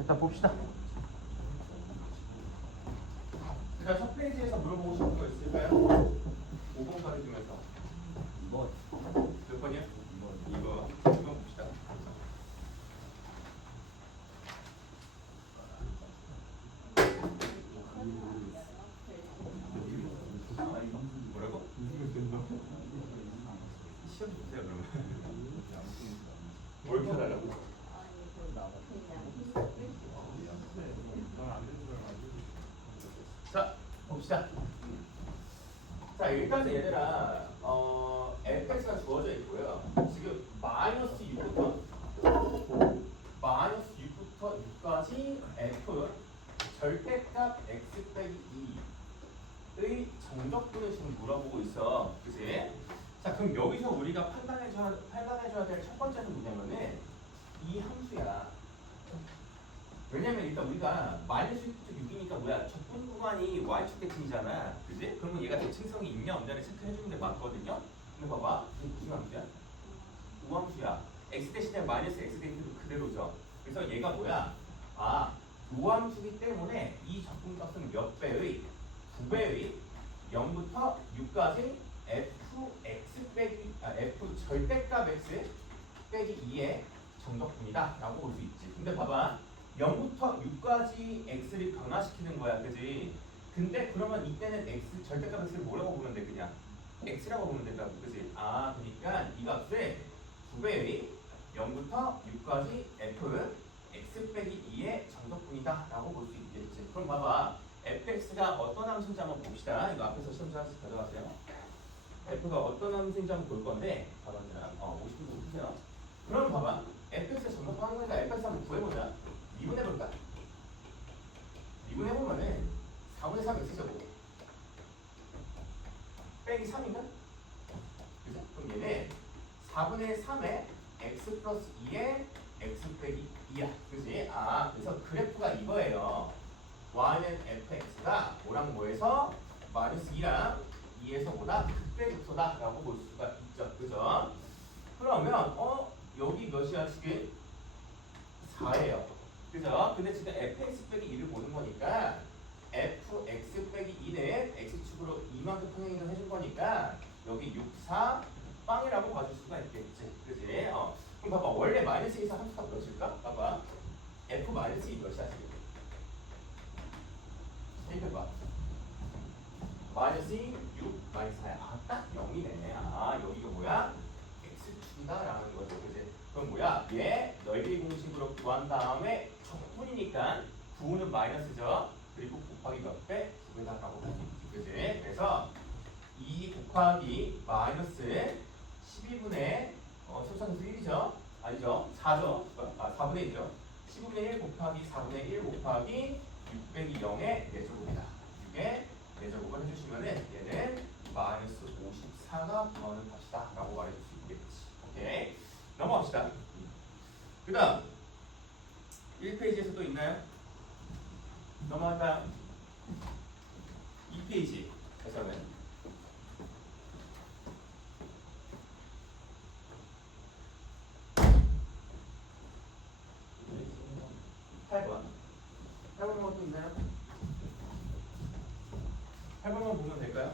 일단 봅시다. 자, 첫 페이지에서 물어보고 싶은 거 있을까요? 5번 가르치면서. 뭐 몇 번이야? 2번. 2번 봅시다. 뭐라고? 시험 주세요 그러면. 뭘 켜달라고? 자, 봅시다. 자, 일단 얘들아, fx가 주어져 있고요. 지금 마이너스 6부터 6까지 f 절대값 x 빼기 2의 정적분을 지금 물어보고 있어. 그치? 자, 그럼 여기서 우리가 판단해줘야 될 첫 번째는 뭐냐면은 이 함수야. 왜냐면 일단 우리가 마이너스 6이니까 뭐야? 적분 구간이 y축 대칭이잖아. 그지? 그러면 얘가 대칭성이 있냐 없냐를 체크해주는 게 맞거든요. 근데 봐봐. 이게 무슨 함수야? 우함수야. x 대신에 마이너스 x 대칭도 그대로죠. 그래서 얘가 뭐야? 아, 우함수기 때문에 이 적분값은 몇 배의? 9배의 0부터 6까지 f 절대값 x 빼기 2의 정적분이다 라고 볼 수 있지. 근데 봐봐. 0부터 6까지 x를 변화시키는 거야. 그지? 근데 그러면 이때는 x 절대값 x를 뭐라고 보면 돼? 그냥 x라고 보면 된다고. 그지? 아, 그러니까 이 값을 9배의 0부터 6까지 f x 빼기 2의 정적분이다 라고 볼 수 있겠지. 그럼 봐봐. fx가 어떤 함수인지 한번 봅시다. 이거 앞에서 시험지 하나씩 가져가세요. f가 어떤 함수인지 한번 볼 건데 봐봐요. 50분 푸세요. 그럼 봐봐. fx의 정적분 하는 거니까 fx 한번 구해보자. 미분해볼까? 미분해보면은 4분의 3 x제곱 빼기 3인가? 그죠? 그럼 얘는 4분의 3에 x 플러스 2에 x 빼기 2야. 그지? 아, 그래서 그래프가 이거예요. y는 fx가 뭐랑 뭐에서 마이너스 2랑 2에서 보다 극대극소다 라고 볼 수가 있죠. 그죠? 그러면 여기 몇이야 지금? 4예요. 그죠? 근데 지금 fx 빼기 2를 보는 거니까 fx 빼기 2는 x축으로 이만큼 평행이동 해준 거니까 여기 6, 4 빵이라고 봐줄 수가 있겠지. 그지? 그럼 봐봐. 원래 마이너스 2에서 함수가 몇일까? 봐봐. f 마이너스 2 몇이야 지금? 생각해봐. 마이너스 2, 6, 마이너스 4야. 아, 딱 0이네. 아, 여기가 뭐야? x축이다 라는 거죠. 그지? 그럼 뭐야? 얘 넓이 공식으로 구한 다음에 적분이니까 9는 마이너스죠. 그리고 곱하기 몇 배? 9배다라고 볼수 있지. 그지? 그래서 2 곱하기 마이너스 12분의 수선수 1이죠. 아니죠. 4죠. 4분의 1이죠. 15분의 1 곱하기 4분의 1 곱하기 6 빼기 0의 4제곱이다. 6의 4제곱을 해주시면은 얘는 마이너스 54가 구하는 값이다 라고 말해줄 수 있겠지. 오케이. 넘어갑시다. 그 다음 1페이지에서 또 있나요? 넘어갈까요? 2페이지에서는 8번 8번만 또 있나요? 8번만 보면 될까요?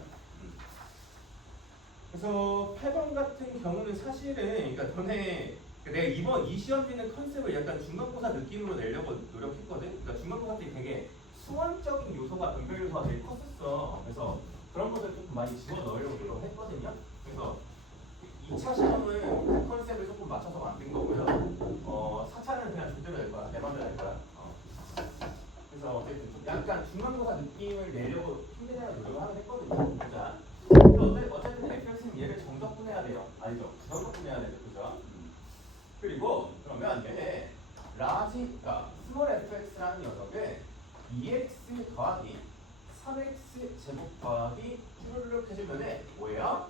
그래서 8번 같은 경우는 사실은 그러니까 너네 내가 이번 이 시험지는 컨셉을 약간 중간고사 느낌으로 내려고 노력했거든. 그러니까 중간고사 때 되게 수원적인 요소가 분별 요소가 되게 컸었어. 그래서 그런 것들 조금 많이 집어 넣으려고 노력했거든요. 그래서 2차 시험은 그 컨셉을 조금 맞춰서 만든 거고요. 4차는 그냥 절대로 낼 거야. 내 맘대로 낼 거야. 그래서 어쨌든 좀 약간 중간고사 느낌을 내려고 힘내려고 노력을 하긴 했거든요. 자, 어쨌든 fx는 얘를 정적분해야 돼요. 아니죠? 부정적분해야 되죠. 그죠? 그리고 그러면 얘네 그러니까 스몰 fx라는 녀석은 2x 더하기 3x 제곱 더하기 쭈르륵 해주면은 뭐예요?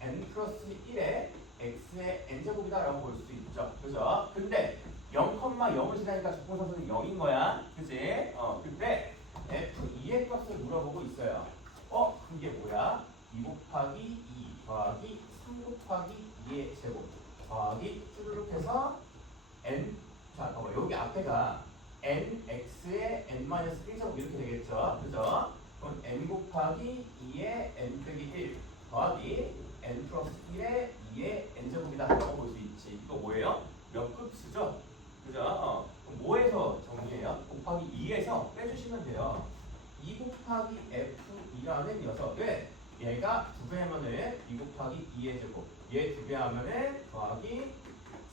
n 플러스 1의 x의 n제곱이다 라고 볼 수 있죠. 그죠? 근데 0,0을 지나니까 적분상수는 0인 거야. 그치? 근데 f2의 값을 물어보고 있어요. 그게 뭐야? 2 곱하기 2 더하기 3 곱하기 2의 제곱 더하기 쭈르륵 해서 n. 자, 봐봐. 여기 앞에가 nx의 n-1제곱 이렇게 되겠죠. 그죠? 그럼 n 곱하기 2의 n 빼기 1 더하기 n 플러스 1의 2의 n제곱이다 라고 볼 수 있지. 이거 뭐예요? 몇 급수죠? 그죠? 그럼 뭐에서 정리해요? 곱하기 2에서 빼주시면 돼요. 2 곱하기 f2라는 녀석을 얘가 2배 하면은 2 곱하기 2의 제곱, 얘 2배 하면은 더하기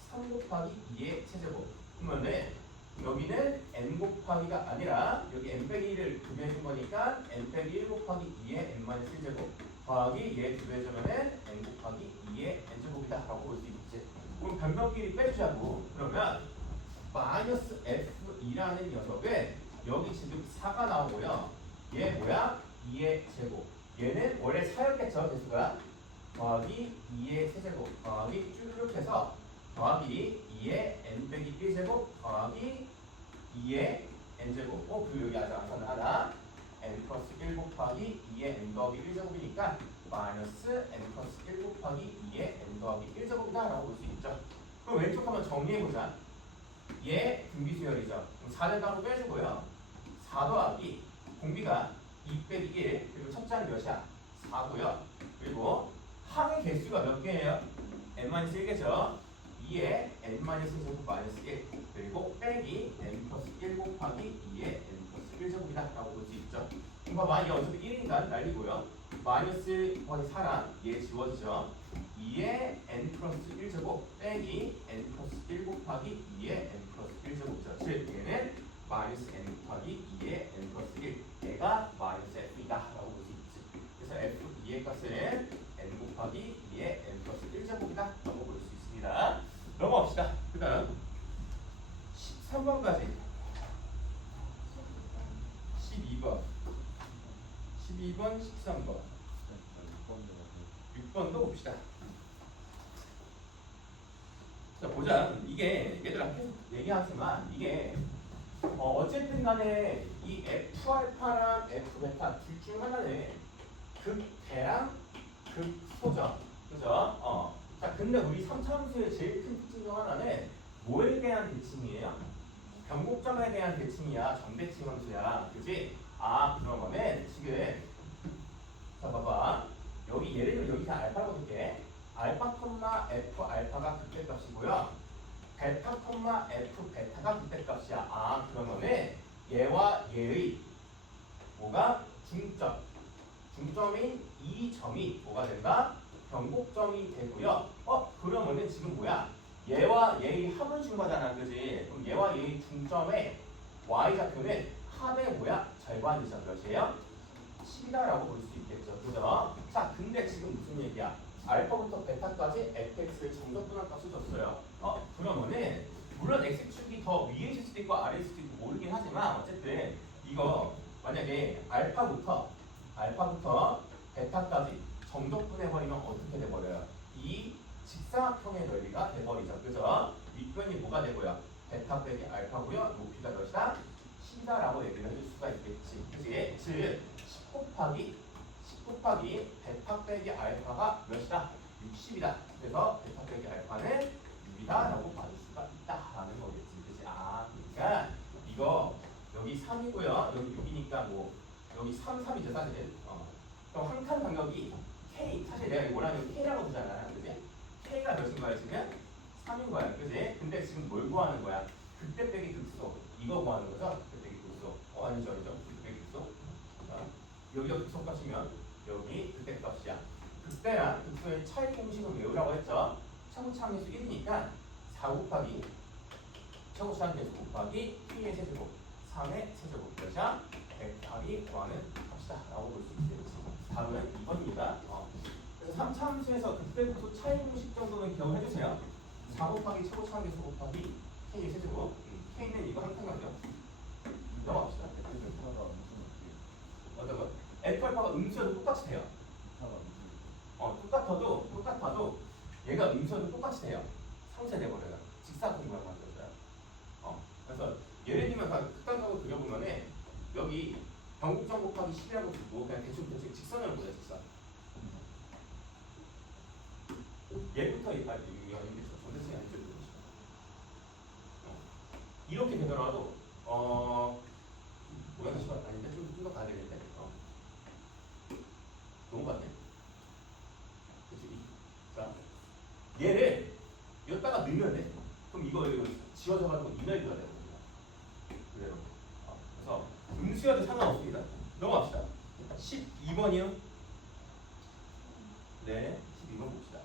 3 곱하기 2의 세제곱. 그러면은 여기는 n 곱하기가 아니라 여기 n 빼기 1을 2배 해준 거니까 n 빼기 1 곱하기 2의 n-1제곱 더하기 얘 2배 해주면은 n 곱하기 2의 n제곱이다 라고 볼 수 있지. 그럼 변명끼리 빼주자고. 그러면 마이너스 f2라는 녀석은 여기 지금 4가 나오고요. 얘 뭐야? 2의 제곱. 얘는 원래 4였겠죠, 개수가. 더하기 2의 세제곱 더하기 쭈르륵 해서 더하기 2의 n 빼기 1제곱 더하기 2의 n제곱. 그리고 여기 아직 안 썼나 하나. n 플러스 1 곱하기 2의 n 더하기 1제곱이니까 마이너스 n 플러스 1 곱하기 2의 n 더하기 1제곱이다 라고 볼 수 있죠. 그럼 왼쪽 한번 정리해보자. 얘 등비수열이죠. 그럼 4를 따로 빼주고요. 4 더하기 공비가 2 빼기 1 그리고 첫 자는 몇이야? 4고요. 그리고 항의 개수가 몇 개예요? n-1개죠. 2의 n-1제곱 마이너스 1 그리고 빼기 n 플러스 1 곱하기 2의 n 플러스 1제곱이다 라고 볼 수 있죠. 그럼 봐봐, 이게 어차피 1이니까 날리고요. 마이너스 곱하기 4랑 얘 지워지죠. 2의 n 플러스 1제곱 빼기 n 플러스 1 곱하기 2의 n 플러스 1제곱이죠. 즉 얘는 마이너스 n 곱하기 2의 n 플러스 1 얘가 마이너스 f이다 라고 볼 수 있지. 그래서 f2의 값은 n 곱하기 2의 n 플러스 1제곱이다 라고 볼 수 있습니다. 넘어갑시다. 그 다음 13번까지 12번 13번 6번도 봅시다. 자, 보자. 이게 얘들아 계속 얘기하지만 이게 어쨌든 간에 이 F알파랑 F베타 둘 중 하나는 극대랑 극소죠. 그죠? 자, 근데 우리 3차함수의 제일 큰 특징 중 하나는 뭐에 대한 대칭이에요? 변곡점에 대한 대칭이야. 정대칭 함수야. 그지? 그러면은 지금 자, 봐봐. 여기 예를 들면 여기서 알파라고 볼게. 알파, F 알파가 극대값이고요. 베타, F 베타가 극대값이야. 그러면은 얘와 얘의 뭐가 중점인 이 점이 뭐가 된다? 변곡점이 되고요. 그러면은 지금 뭐야? 얘와 얘의 합을 준 거잖아, 그지? 그럼 얘와 얘의 중점의 y좌표는 합의 뭐야? 절반이죠. 몇이에요? 10이다라고 볼 수 있겠죠. 그죠? 자, 근데 지금 무슨 얘기야? 알파부터 베타까지 fx의 정적분한 값을 줬어요. 그러면은 물론 x축이 더 위에 있을 수도 있고 아래에 있을 수도 있고 모르긴 하지만 어쨌든 이거 만약에 알파부터 베타까지 정적분해버리면 어떻게 돼버려요? 이 직사각형의 넓이가 돼버리죠. 그죠? 윗변이 뭐가 되고요? 베타 빼기 알파고요. 높이가 몇이다? 10이다라고 얘기를 해줄 수가 있겠지. 그치? 즉 10 곱하기 베타 빼기 알파가 몇이다? 60이다. 그래서 베타 빼기 알파는 6이다라고 받을 수가 있다라는 거겠지. 그치? 그러니까 이거 여기 3이고요. 여기 6이니까 뭐 여기 3, 3이죠 사실. 그럼 한 칸 간격이 K, 사실 내가 이거 원하는 K라고 두잖아. 그지? K가 몇인 거야 지금? 3인 거야. 그지? 근데 지금 뭘 구하는 거야? 극대 빼기 극소. 이거 구하는 거죠? 극대 빼기 극소. 아니죠. 극대 빼기 극소. 여기가 극소값이면 여기 극대값이야. 극대랑 극소의 차이 공식을 외우라고 했죠? 최고차항계수 1이니까 4 곱하기 최고차항계수 곱하기 T의 세제곱 3의 세제곱 몇이야? 100 구하는 값이다 라고 볼 수 있겠지. 답은 2번입니다. 그래서 3차 함수에서 극대극소 차이 공식 정도는 기억해주세요. 4 곱하기 최고차항계수 곱하기 K의 세제곱. K는 이거 한 칸이죠. 넘어갑시다. 어떤 거? F알파가 음수여도 똑같이 돼요. 똑같아도 얘가 음수여도 똑같이 돼요. 상쇄돼버려요. 직사각형만 만들어져요. 그래서 예를 들면 극단적으로 그려보면은 여기 변곡점 곱하기 10이라고 두고 그냥 대충 직선으로 보자. 직선. 얘부터 전대칭이 아니죠. 이렇게 되더라도 이거 지워져가지고 이멸도가 되거든요. 그대로. 그래서 음수여도 상관없습니다. 넘어갑시다. 12번이요. 네, 12번 봅시다.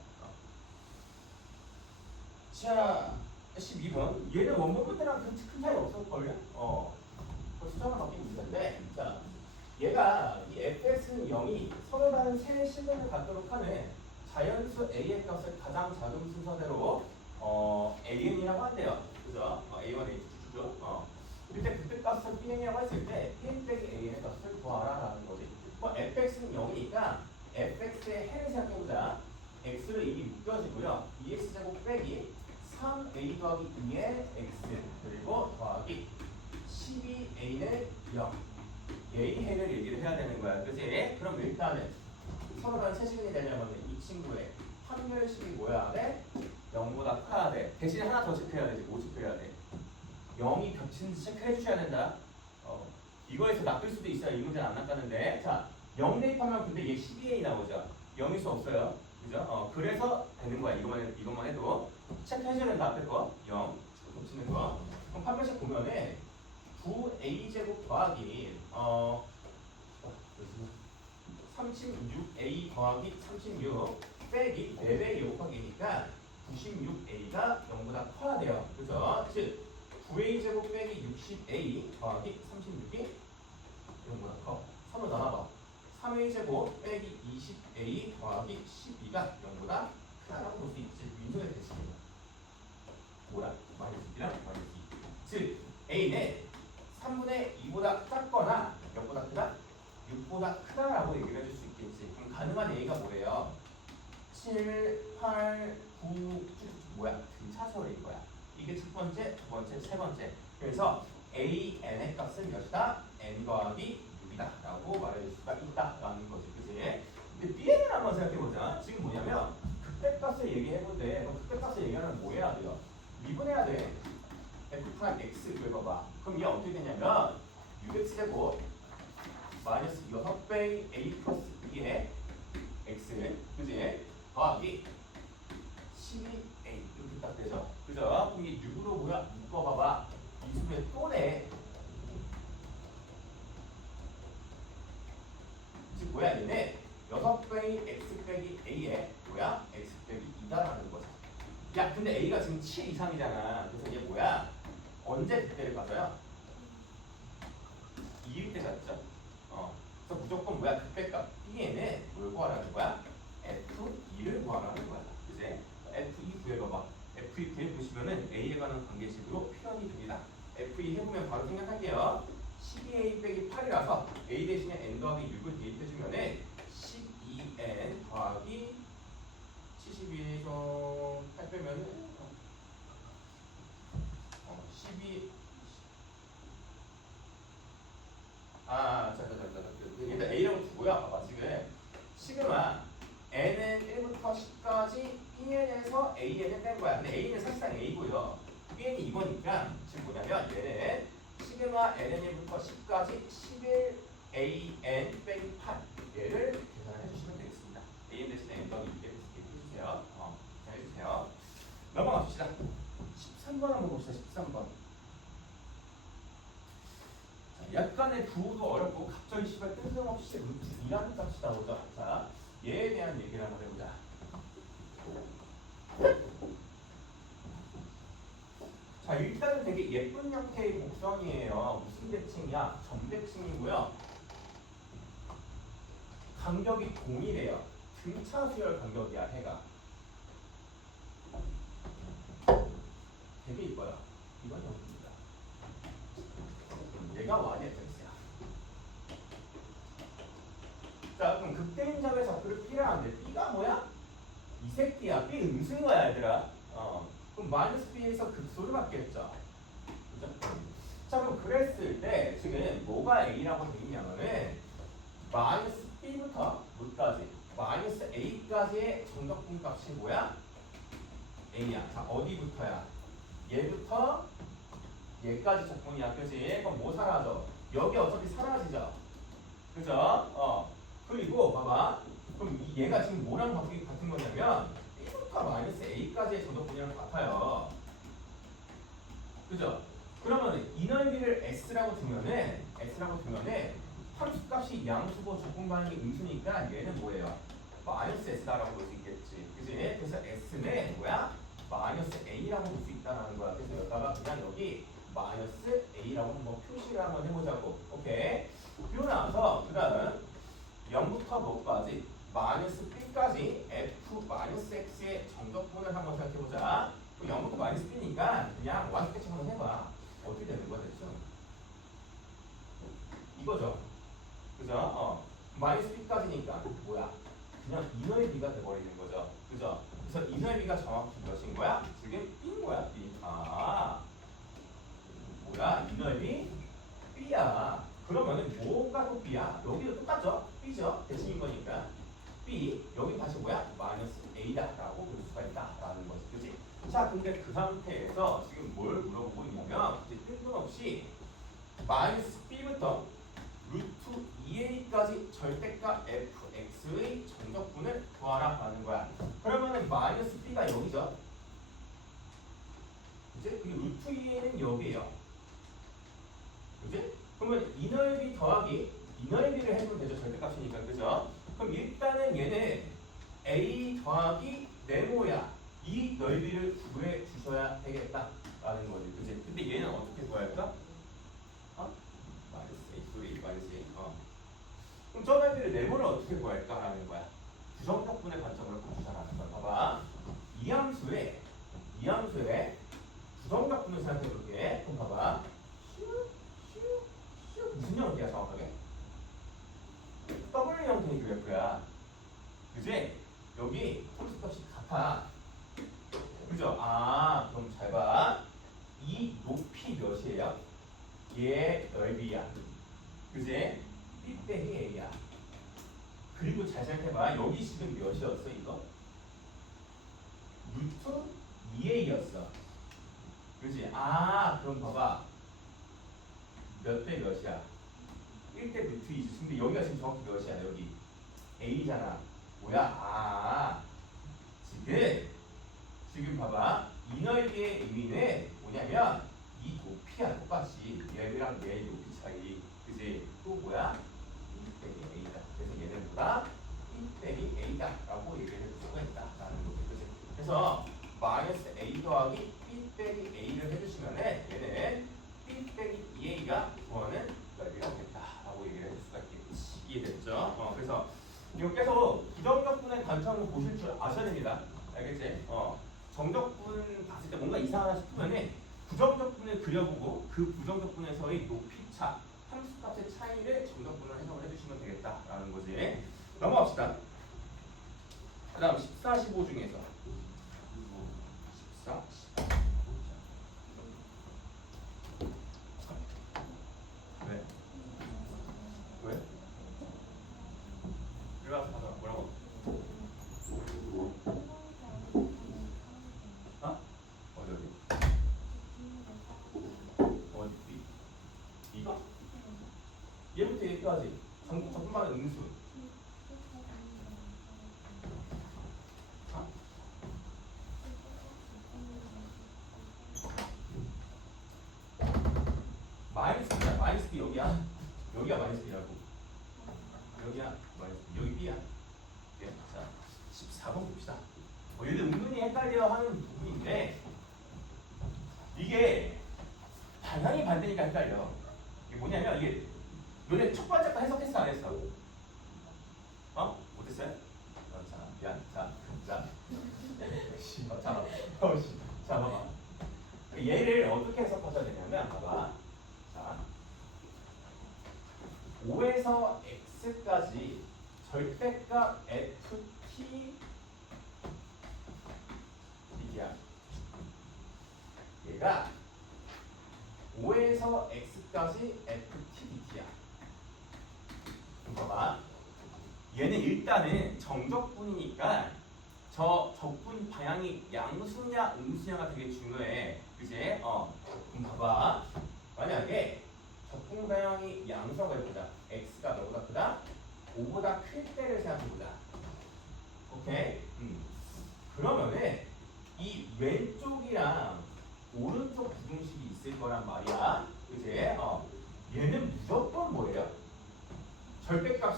자, 12번. 얘는 원본 문제랑 큰 차이 없을걸요? 수정을 바뀐 문제인데, 자, 얘가 이 fx는 0이 서로 다른 세 실근을 갖도록 하는 자연수 a의 값을 가장 작은 순서대로 an이라고 한대요. 그죠? a1, a2죠. 그때 그때 값을 bn이라고 했을 때 bn 빼기 a의 값을 구하라라는 거지. fx는 0이니까 fx의 해를 생각해보자. x를 이미 묶여지고요. 2x제곱 빼기 3a 더하기 2의 x 그리고 더하기 12a는 0. 얘의 해를 얘기를 해야 되는 거야. 그치? 그럼 일단은 서로 다른 세시근이 되려면 이 친구의 확률식이 뭐야 돼? 0보다 커야 돼. 대신에 하나 더 체크해야 되지. 뭐 체크해야 돼? 0이 겹치는지 체크해 주셔야 된다. 이거에서 낚일 수도 있어요. 이 문제는 안 낚았는데. 자, 0 대입하면 근데 얘 12a 나오죠. 0일 수 없어요. 그죠? 그래서 되는 거야. 이것만 해도. 체크해주는 다 앞에 거. 0. 겹치는 거. 그럼 판별식 보면은 9a제곱 더하기 36a 더하기 36 빼기 4배 곱하기니까 96a가 0보다 커야 돼요. 그래서 즉 9a제곱 빼기 60a 더하기 36이 0보다 커. 3을 나눠봐. 3a제곱 빼기 20a 더하기 12가 0보다 크다라고 볼 수 있지. 민소의 대식입니다. 뭐야? 마이너스 2랑 마이너스 2. 즉 a는 3분의 2보다 작거나 몇보다 크다? 6보다 크다라고 얘기를 해줄 수 있겠지. 그럼 가능한 a가 뭐예요? 7, 8, 9, 뭐야? 등차수인 거야. 이게 첫 번째, 두 번째, 세 번째. 그래서 a,n의 값은 몇이다? n 더하기 6이다 라고 말해줄 수가 있다라는 거지. 그치? 근데 bn을 한번 생각해보자. 지금 뭐냐면 극대값을 얘기해본데 극대값을 얘기하면 뭐 해야 돼요? 미분해야 돼. f 프라임 x 그려봐봐. 그럼 이게 어떻게 되냐면 6x제곱 마이너스 6배 a 플러스 2의 x 그지? 더하기 12a 이렇게 딱 되죠. 그죠? 그럼 이게 6으로 뭐야? 묶어봐봐. 이 수의 또래 즉 뭐야 얘네 6배 x 빼기 a에 뭐야? x 빼기 2다라는 거죠. 야 근데 a가 지금 7 이상이잖아. 그래서 이게 뭐야? 언제 그때를 가서요? 2일 때 갔죠. 그래서 무조건 뭐야? 그때값 b에는 뭘 구하라는 거야? f2를 구하라는 거야. 그치? f2 구해봐봐. f2 구해 보시면은 a에 관한 관계식으로 표현이 됩니다. f2 해보면 바로 생각할게요. 12a 빼기 8이라서 a 대신에 n 더하기 6을 대입해주면은 12n 더하기 72에서 8 빼면은 12 일단 A라고 두고요. 봐봐 지금 시그마 N은 1부터 10까지 Bn에서 AN을 뺀 거야. 근데 A는 사실상 A고요. Bn이 이거니까 지금 뭐냐면 얘는 시그마 N은 1부터 10까지 11 AN 빼기 8 얘를 계산을 해주시면 되겠습니다. AN 대신에 N 더하기 2를 해주세요. 자 해주세요. 넘어갑시다. 13번 한번 봅시다. 13번. 약간의 부호도 어렵고 갑자기 시발 뜬금없이 루트 2라는 값이 나오죠. 자, 얘에 대한 얘기를 한번 해보자. 자, 일단은 되게 예쁜 형태의 곡선이에요. 무슨 대칭이야? 점대칭이고요. 간격이 동일해요. 등차 수열 간격이야, 해가. 되게 이뻐요. 이건 여기입니다. 얘가 y의 x야. 자, 그럼 극대인점의 좌표를 P를 하는데 P가 뭐야? 이 새끼야. P 음수인 거야, 얘들아. 그럼 마이너스 B에서 극소를 받겠죠. 그죠? 자, 그럼 그랬을 때 지금 뭐가 A라고 되어 있냐면은 마이너스 B부터 뭐까지? 마이너스 A까지의 정적분 값이 뭐야? A야. 자, 어디부터야? 얘부터 얘까지 적분이야. 그치? 그럼 뭐 사라져? 여기 어차피 사라지죠? 그죠? 그리고 봐봐. 그럼 얘가 지금 뭐랑 같은 거냐면 1부터 마이너스 a까지의 정적분이랑 같아요. 그러면 이 넓이를 S라고 두면은 함수값이 양수고 적분반응이 음수니까 얘는 뭐예요? 마이너스 S다라고 볼 수 있겠지. 그지? 그래서 S는 뭐야? 마이너스 A라고 볼 수 있다는 거야. 그래서 여기다가 그냥 여기 마이너스 A라고 한번 표시를 한번 해보자고. 오케이. 그리고 나서 그 다음 0부터 뭐까지? 마이너스 B까지 F 마이너스 X의 정적분을 한번 생각해보자. 0부터 마이너스 B니까 그냥 Ysketch 한번 해봐. 어떻게 되는 거야 대충? 이거죠. 그죠? 마이너스 B까지니까 뭐야? 그냥 이 넓이가 돼버리는 거죠. 그죠? 그래서 이 넓이가 정확히 몇인 거야? 지금 B인 거야. B. 아, 뭐야? 이 넓이 B야. 그러면은 뭐가 또 B야? 여기도 똑같죠? B죠? 대칭인 거니까. B. 여기 다시 뭐야? 마이너스 A다라고 볼 수가 있다라는 거지. 그치? 자, 근데 그 상태에서 지금 뭘 물어보고 있냐면 이제 뜬금없이 마이너스 B부터 루트 2a까지 절대값 fx의 정적분을 구하라 라는 거야. 그러면은 마이너스 b가 여기죠. 그치? 그리고 루트 2a는 여기에요. 그치? 그러면 이 넓이 더하기 이 넓이를 해주면 되죠. 절대값이니까. 그죠? 그럼 일단은 얘는 a 더하기 네모야. 이 넓이를 구해 주셔야 되겠다라는 거지. 그치? 근데 얘는 어떻게 구할까? 그럼 저 넓이를 네모를 어떻게 구할까 하는 거야. 부정적분의 관점으로 보시자라는 거야. 봐봐. 이 함수의 부정적분을 생각해 볼게. 그럼 봐봐. 무슨 형태야 정확하게? W 형태의 그래프야. 그지? 여기 홀수값이 같아. 그죠? 아, 그럼 잘 봐. 이 높이 몇이에요? 얘 넓이야. 그지? B 빼기 A야. 그리고 잘 생각해봐. 여기 지금 몇이었어 이거? 루트 2A였어. 그지? 아, 그럼 봐봐. 몇 대 몇이야? 1대 루트 2지. 근데 여기가 지금 정확히 몇이야? 여기 A잖아. 뭐야? 아, 지금 봐봐. 이 넓이의 의미는 뭐냐면 이 높이야. 똑같이 얘랑 얘의 높이 차이. 그지? 또 뭐야? 1 빼기 A다. 그래서 얘는 뭐다? 1 빼기 A다 라고 얘기를 해줄 수가 있다라는 거죠. 그치? 그래서 마이너스 A 더하기 1 빼기 A를 해주시면은 얘는 1 빼기 2A가 구하는 넓이가 오겠다 라고 얘기를 해줄 수가 있겠지. 이해됐죠? 그래서 이거 계속 부정적분의 관점으로 보실 줄 아셔야 됩니다. 알겠지? 정적분 봤을 때 뭔가 이상하다 싶으면은 부정적분을 그려보고 그 부정적분에서의 높이차 함수값의 차이를 정적분을 해석을 해주시면 되겠다라는 거지. 넘어갑시다. 그 다음 14, 15 중에서 14, 15 왜? 왜? 일어나서 가자. 뭐라고? 어디? 어디? 이거? 얘부터 얘기까지 적분반응 음수. 마이너스 B야. 마이너스 B 여기야. 여기가 마이너스 B라고. 여기야. 마이너스 B. 여기 B야. 네. 자, 14번 봅시다. 얘들 은근히 헷갈려 하는 부분인데 이게 방향이 반대니까 헷갈려. 이게 뭐냐면 이게 너네 첫 번째 거 해석했어 안 했어? 못했어요? 자, 미안. 자. 자, 봐봐. 얘를 어떻게 해석하셔야 되냐면 봐봐. 자, 5에서 x까지 절대값 ft 이야. 얘가 5에서 x까지 ft dt야. 봐봐. 얘는 일단은 정적분이니까 저 적분 방향이 양수냐 음수냐가 되게 중요해. 그지? 그럼 봐봐. 만약에 적분 방향이 양수라고 해보자. x가 너보다 크다? 5보다 클 때를 생각해보자. 오케이? 그러면은 이 왼쪽이랑 오른쪽 부등식이 있을 거란 말이야.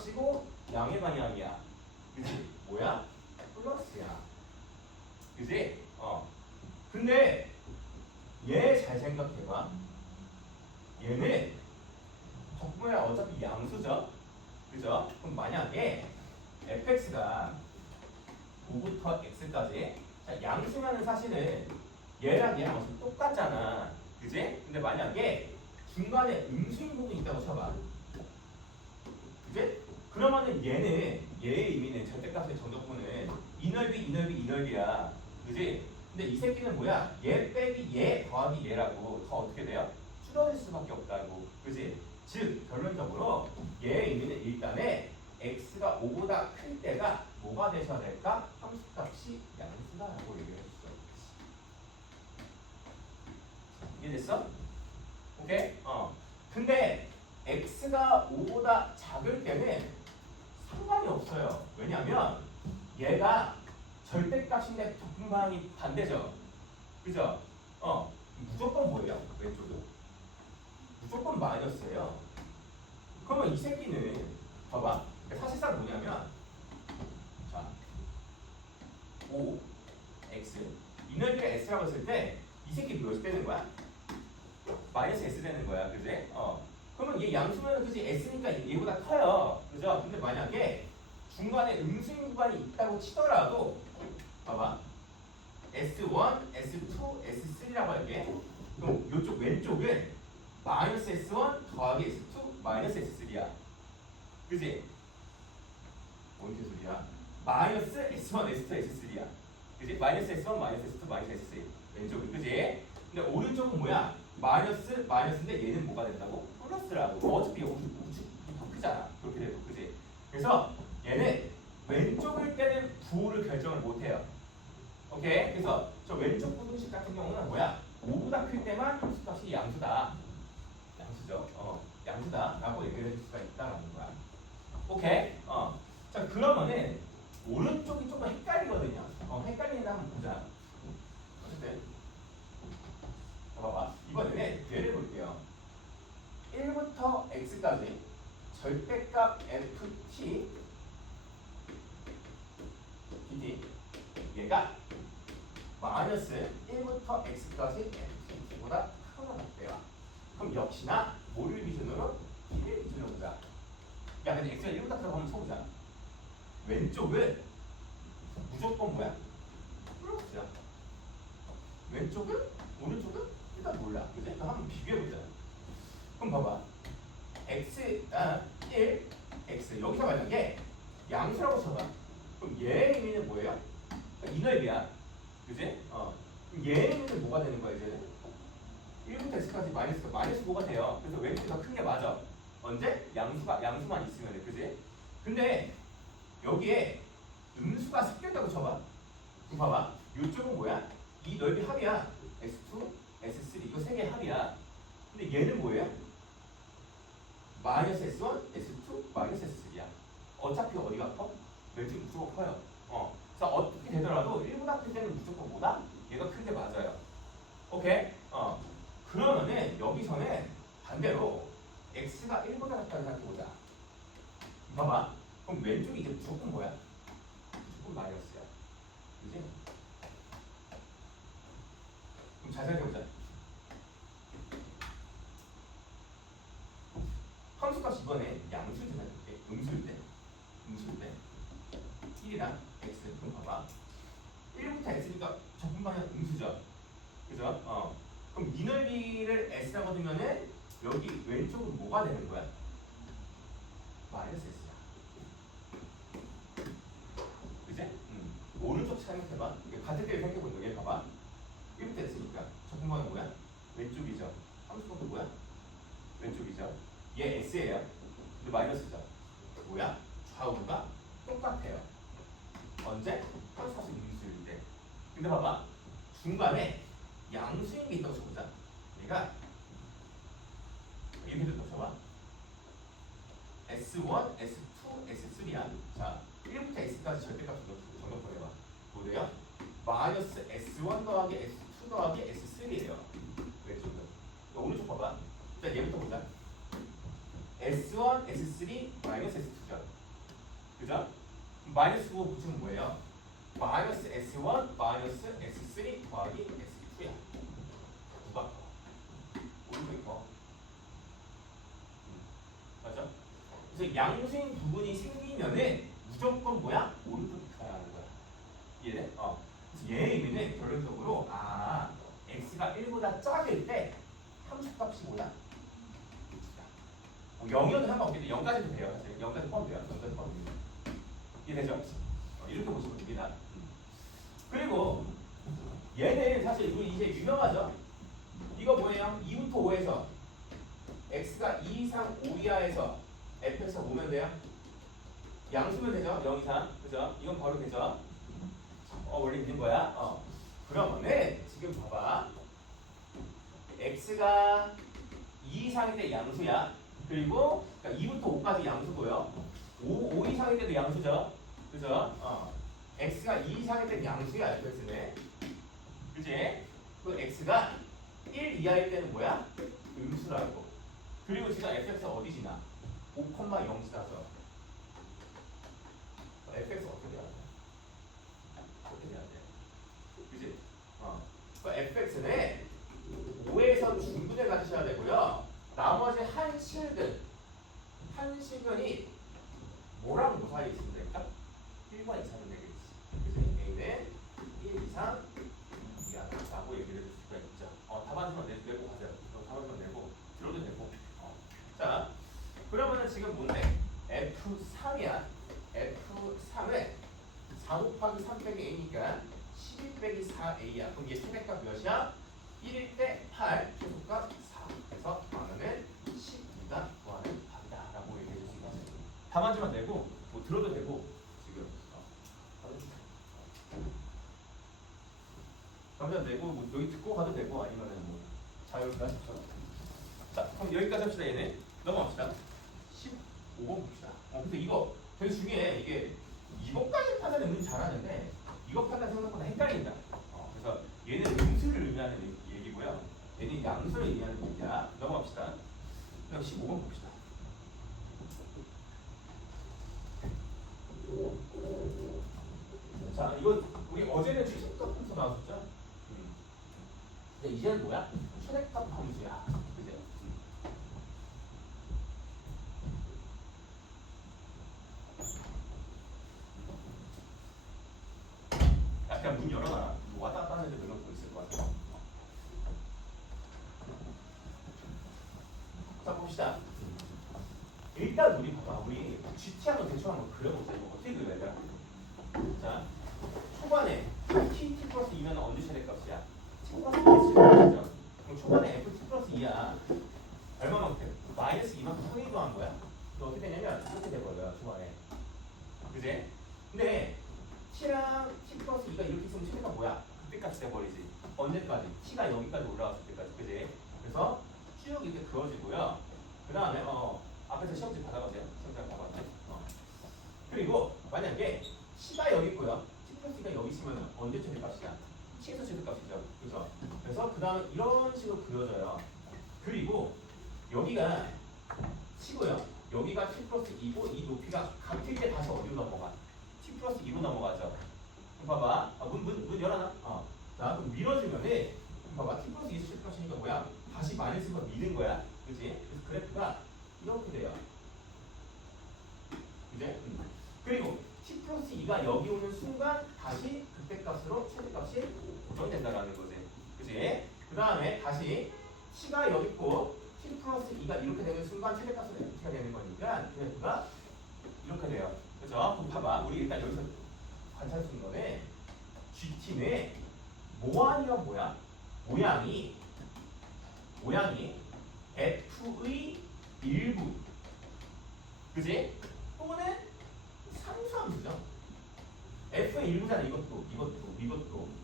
X값이고 양의 방향이야. 그지? 뭐야? 플러스야. 그지? 근데 얘 잘 생각해봐. 얘는 적분이 어차피 양수죠. 그죠? 그럼 만약에 fx가 5부터 x까지 양수면은 사실은 얘랑 얘랑 어차피 똑같잖아. 그지? 근데 만약에 중간에 음수인 부분이 있다고 쳐봐. 그지? 그러면은 얘는 얘의 의미는 절대값의 정적분은 이 넓이 이 넓이 이 넓이야. 그지? 근데 이 새끼는 뭐야? 얘 빼기 얘 더하기 얘라고 더 어떻게 돼요? 줄어들 수밖에 없다고. 그지? 즉 결론적으로 얘의 의미는 일단에 x가 5보다 클 때가 뭐가 되셔야 될까? 함수값이 양수다라고 얘기를 했어. 이해됐어? 오케이? 근데 x가 5보다 작을 때는 상관이 없어요. 왜냐하면 얘가 절대값인데 적분방향이 반대죠. 그죠? 무조건 뭐예요? 왼쪽은? 무조건 마이너스예요. 그러면 이 새끼는 봐봐. 사실상 뭐냐면 자 5, x 이 넓이가 s라고 했을 때 이 새끼 몇이 되는 거야? 마이너스 s 되는 거야. 그지? 그러면 얘 양수면 그지 s니까 얘보다 커요. 그죠? 근데 만약에 중간에 음수인 구간이 있다고 치더라도 봐봐. S1, S2, S3라고 할게. 그럼 이쪽 왼쪽은 마이너스 S1 더하기 S2 마이너스 S3야. 그지? 뭔 개소리야? 마이너스 S1, S2, S3야. 그지? 마이너스 S1, 마이너스 S2, 마이너스 S3 왼쪽은. 그지? 근데 오른쪽은 뭐야? 마이너스, 마이너스인데 얘는 뭐가 된다고? 플러스라고. 어차피 우측이 더 크잖아. 그렇게 되고. 그지? 그래서 얘는 왼쪽일 때는 부호를 결정을 못해요. 오케이? 그래서 저 왼쪽 부등식 같은 경우는 뭐야? 5보다 클 때만 함수값이 양수다. 양수죠. 양수다. 라고 얘기를 해줄 수가 있다는 거야. 오케이? 자, 그러면은 오른쪽이 조금 헷갈리거든요. 헷갈리는데 한번 보자. 어쨌든 봐봐. 이번에는 예를 볼게요. 1부터 x까지 절대값 ft dt 얘가 마이너스 1부터 x까지 ft보다 크거나 같대요. 그럼 역시나 뭐를 기준으로? t를 기준으로 보자. 야 근데 x가 1보다 크다고 하면 쳐보자. 왼쪽은 무조건 뭐야? 플러스야. 왼쪽은? 오른쪽은? 일단 몰라. 그지? 그럼 한번 비교해보자. 그럼 봐봐. x, 1, x. 여기서 만약에 양수라고 쳐봐. 그럼 얘의 의미는 뭐예요? 이 넓이야. 그지? 그럼 얘의 의미는 뭐가 되는 거야, 이제는? 1부터 x까지 마이너스 5가 돼요. 그래서 왼쪽이 더 큰 게 맞아. 언제? 양수만 있으면 돼. 그지? 근데 여기에 음수가 섞였다고 쳐봐. 그럼 봐봐. 이쪽은 뭐야? 이 넓이 합이야. S2, S3 이거 세 개 합이야. 근데 얘는 뭐예요? 마이너스 S1, S2, 마이너스 S3야. 어차피 어디가 커? 왼쪽이 무조건 커요. 그래서 어떻게 되더라도 1보다 클 때는 무조건 뭐다? 얘가 큰 게 맞아요. 오케이? 그러면은 여기서는 반대로 x가 1보다 작다고 생각해보자. 봐봐. 그럼 왼쪽이 이제 무조건 뭐야? 무조건 마이너스야. 그지? 그럼 잘 생각해보자. 함수값 이번에 양수일 때 생각해볼게. 음수일 때. 1이랑 x. 그럼 봐봐. 1부터 x니까 적분방향 음수죠. 그죠? 그럼 이 넓이를 s라고 두면은 여기 왼쪽은 뭐가 되는 거야? 마이너스 s야. 그지? 오른쪽 생각해봐. 같은 때를 생각해보는 거야. 얘 봐봐. 1부터 x니까 적분방향 뭐야? 왼쪽이죠. 함수값도 뭐야? 왼쪽이죠. 얘 s예요. 근데 마이너스죠. 뭐야? 좌우가 똑같아요. 언제? 함수값이 음수일 때. 근데 봐봐. 중간에 양수인 게 있다고 쳐보자. 얘가 이렇게 됐다고 쳐봐. S1, S2, S3야. 자, 1부터 X까지 절대값을 정답해봐. 뭐래요? 마이너스 S1 더하기 S2 더하기 S3예요. 왼쪽은. 오른쪽 봐봐. 일단 얘부터 보자. S1, S3, 마이너스 S2죠. 그죠? 마이너스 9 붙이면 뭐예요? 마이너스 S1, 마이너스 S3 더하기 S2야. 누가 커? 오른쪽이 커. 맞죠? 그래서 양수인 부분이 생기면은 무조건 뭐야? 오른쪽이 커야 하는 거야. 이해돼? 그래서 얘의 의미는 결론적으로 x가 1보다 작을 때 함수값이 뭐야? 0이어도 상관없겠는데 0까지도 돼요. 사실 0까지 포함돼요. 0까지 포함됩니다. 이해되죠? 이렇게 보시면 됩니다. 그리고 얘는 사실 우리 이제 유명하죠? 이거 뭐예요? 2부터 5에서 x가 2 이상 5 이하에서 fx가 오면 돼요? 양수면 되죠? 0 이상. 그죠? 이건 바로 되죠? 원래 있는 거야? 그러면은 지금 봐봐. x가 2 이상일 때 양수야. 그리고 그러니까 2부터 5까지 양수고요. 5 이상일 때도 양수죠. 그죠? x가 2 이상일 때는 양수야. fx네. 그지? 그 x가 1 이하일 때는 뭐야? 음수라고. 그리고 지금 fx가 어디 지나? 5,0 지나서 fx 어떻게 해야 돼? 어떻게 해야 돼? 그지? fx는 5에서 중분을 가지셔야 되고요. 나머지 한식은이 뭐랑 뭐 사이에 있으면 될까? 1과 2사면 되겠지. 그래서 a는 1 이상 이하라고 얘기를 해줄 수가 있죠. 답안지만 내고 가세요. 답안지만 내고 들어도 되고. 자, 그러면은 지금 뭔데? F3이야. F3은 4 곱하기 3 빼기 A니까 11 빼기 4A야. 그럼 얘 최대값 몇이야? 1일 때 8, 최소값 4. 그래서 만원은 12가 구하는 답이다. 라고 얘기해 줄 수가 있어요. 답안지만 내고 뭐 들어도 되고 지금. 답안지만 내고 뭐 여기 듣고 가도 되고 아니면은 뭐 자유롭게 하십시오. 자, 그럼 여기까지 합시다. 얘는 넘어갑시다. 15번 봅시다. 근데 이거 되게 중요해. 이게 이것까지 판단을 은근 잘하는데 이거 판단 생각보다 헷갈린다. 그래서 얘는 음수를 의미하는 얘기고요. 얘는 양수를 의미하는 얘기야. 넘어갑시다. 그럼 15번 봅시다. 자, 이거 우리 어제는 최소값 함수 나왔었죠? 근데 이제는 뭐야? 최대값 함수야. 그죠? 그냥 문 열어놔. 뭐 왔다 갔다 하는 애들 몇명 더 있을 것 같아. 자, 봅시다. 일단 우리 봐봐. 우리 GT 한번 대충 한번 그려보세요. 이거 어떻게 그려야 돼? 자, 초반에 t 플러스 2면 언제 최대값이야? t 플러스 2의 최대값이죠. 그럼 초반에 f t 플러스 2야. 얼마만큼? 마이너스 2만큼 상위 더한 거야. 또 어떻게 되냐면 이렇게 돼버려요. 초반에. 그지? 근데 t랑 t 플러스 2가 이렇게 있으면 최대값 뭐야? 그때까지 돼버리지. 언제까지? t가 여기까지 올라왔을 때까지. 그지? 그래서 쭉 이렇게 그어지고요. 그 다음에 앞에서 시험지 받아가세요. 시험지 받아가세요. 그리고 만약에 t가 여기 있고요. t 플러스 2가 여기 있으면 언제 최대값이야? t에서 최대값이죠. 그죠? 그래서 그 다음에 이런 식으로 그려져요. 그리고 여기가 t고요. 여기가 t 플러스 2고 이 높이가 같을 때 다시 어디로 넘어가? t 플러스 2로 넘어가죠. 그럼 봐봐. 문 열어놔. 자, 그럼 밀어주면은 봐봐. t 플러스 2에서 최대값이니까 뭐야? 다시 마이너스가 미는 거야. 그치? 그래서 그래프가 이렇게 돼요. 그지? 그리고 t 플러스 2가 여기 오는 순간 다시 그때 값으로 최대값이 고정된다라는 거지. 그지? 그 다음에 다시 t가 여기 있고 t 플러스 2가 이렇게 되는 순간 최대값은 ft가 되는 거니까 그래프가 이렇게 돼요. 그죠? 그럼 봐봐. 우리 일단 여기서 관찰 수 있는 거는 GT는 모양이란 뭐야? 모양이 F의 일부, 그지? 또는 상수함수죠. F의 일부잖아. 이것도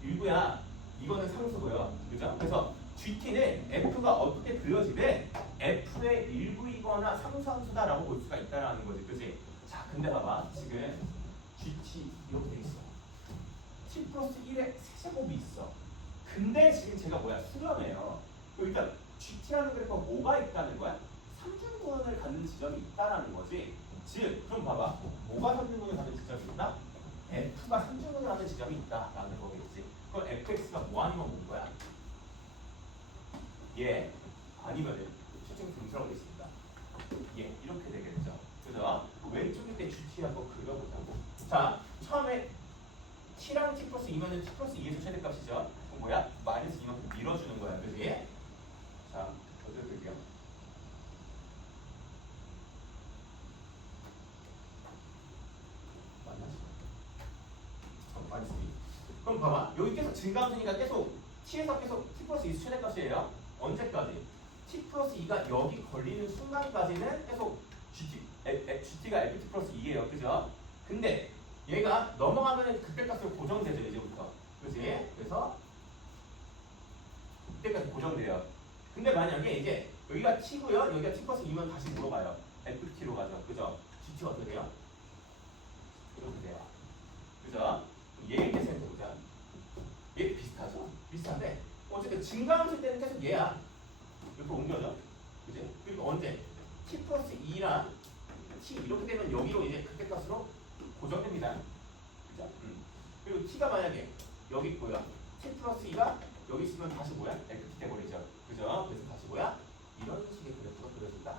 일부야. 이거는 상수고요. 그죠? 그래서 GT는 F가 어떻게 그려지든 F의 일부이거나 상수함수다라고 볼 수가 있다라는 거지. 그지? 자, 근데 봐봐. 지금 GT 이렇게 돼 있어. T 플러스 1의 세제곱이 있어. 근데 지금 제가 수렴해요. 일단 GT라는 그래프가 뭐가 있다는 거야? 삼중구원을 갖는 지점이 있다라는 거지. 즉, 그럼 봐봐. 뭐가 3중근을 하는 지점이 있다? f가 3중근을 하는 지점이 있다라는 거겠지. 그럼 fx가 뭐 아니면 뭔 거야? 예, 아니면은 실증 분수라고 있습니다. 예, 이렇게 되겠죠. 그죠? 왼쪽일 때 GT 한번 그려보자고. 자, 처음에 t랑 t 플러스 2면은 t 플러스 2에서 최대값이죠. 그럼 뭐야? 마이너스 2만큼 밀어주는 거야. 그지? 자, 어떻게 될게요? 마이너스 2. 그럼 봐봐. 여기 계속 증가함수니까 계속 t에서 계속 t 플러스 2에서 최대값이에요. 언제까지? t 플러스 2가 여기 걸리는 순간까지는 계속 GT가 FT 플러스 2예요. 그죠? 근데 얘가 넘어가면 그때 값으로 고정되죠. 이제부터. 그지? 그래서 그때까지 고정돼요. 근데 만약에 이제 여기가 t고요. 여기가 t 플러스 2면 다시 물어봐요. FT로 가죠. 그죠? GT가 어떻게 돼요? 이렇게 돼요. 그죠? 얘의 계산해 보자. 얘 비슷하죠? 비슷한데 어쨌든 증가함수 때는 계속 얘야. 이렇게 옮겨져. 그지? 그리고 언제? t 플러스 2랑 t 이렇게 되면 여기로 이제 그때 값으로 고정됩니다. 그죠? 그리고 t가 만약에 여기 있고요. t 플러스 2가 여기 있으면 다시 뭐야? FT 돼버리죠. 그죠? 그래서 다시 뭐야? 이런 식의 그래프가 그려진다.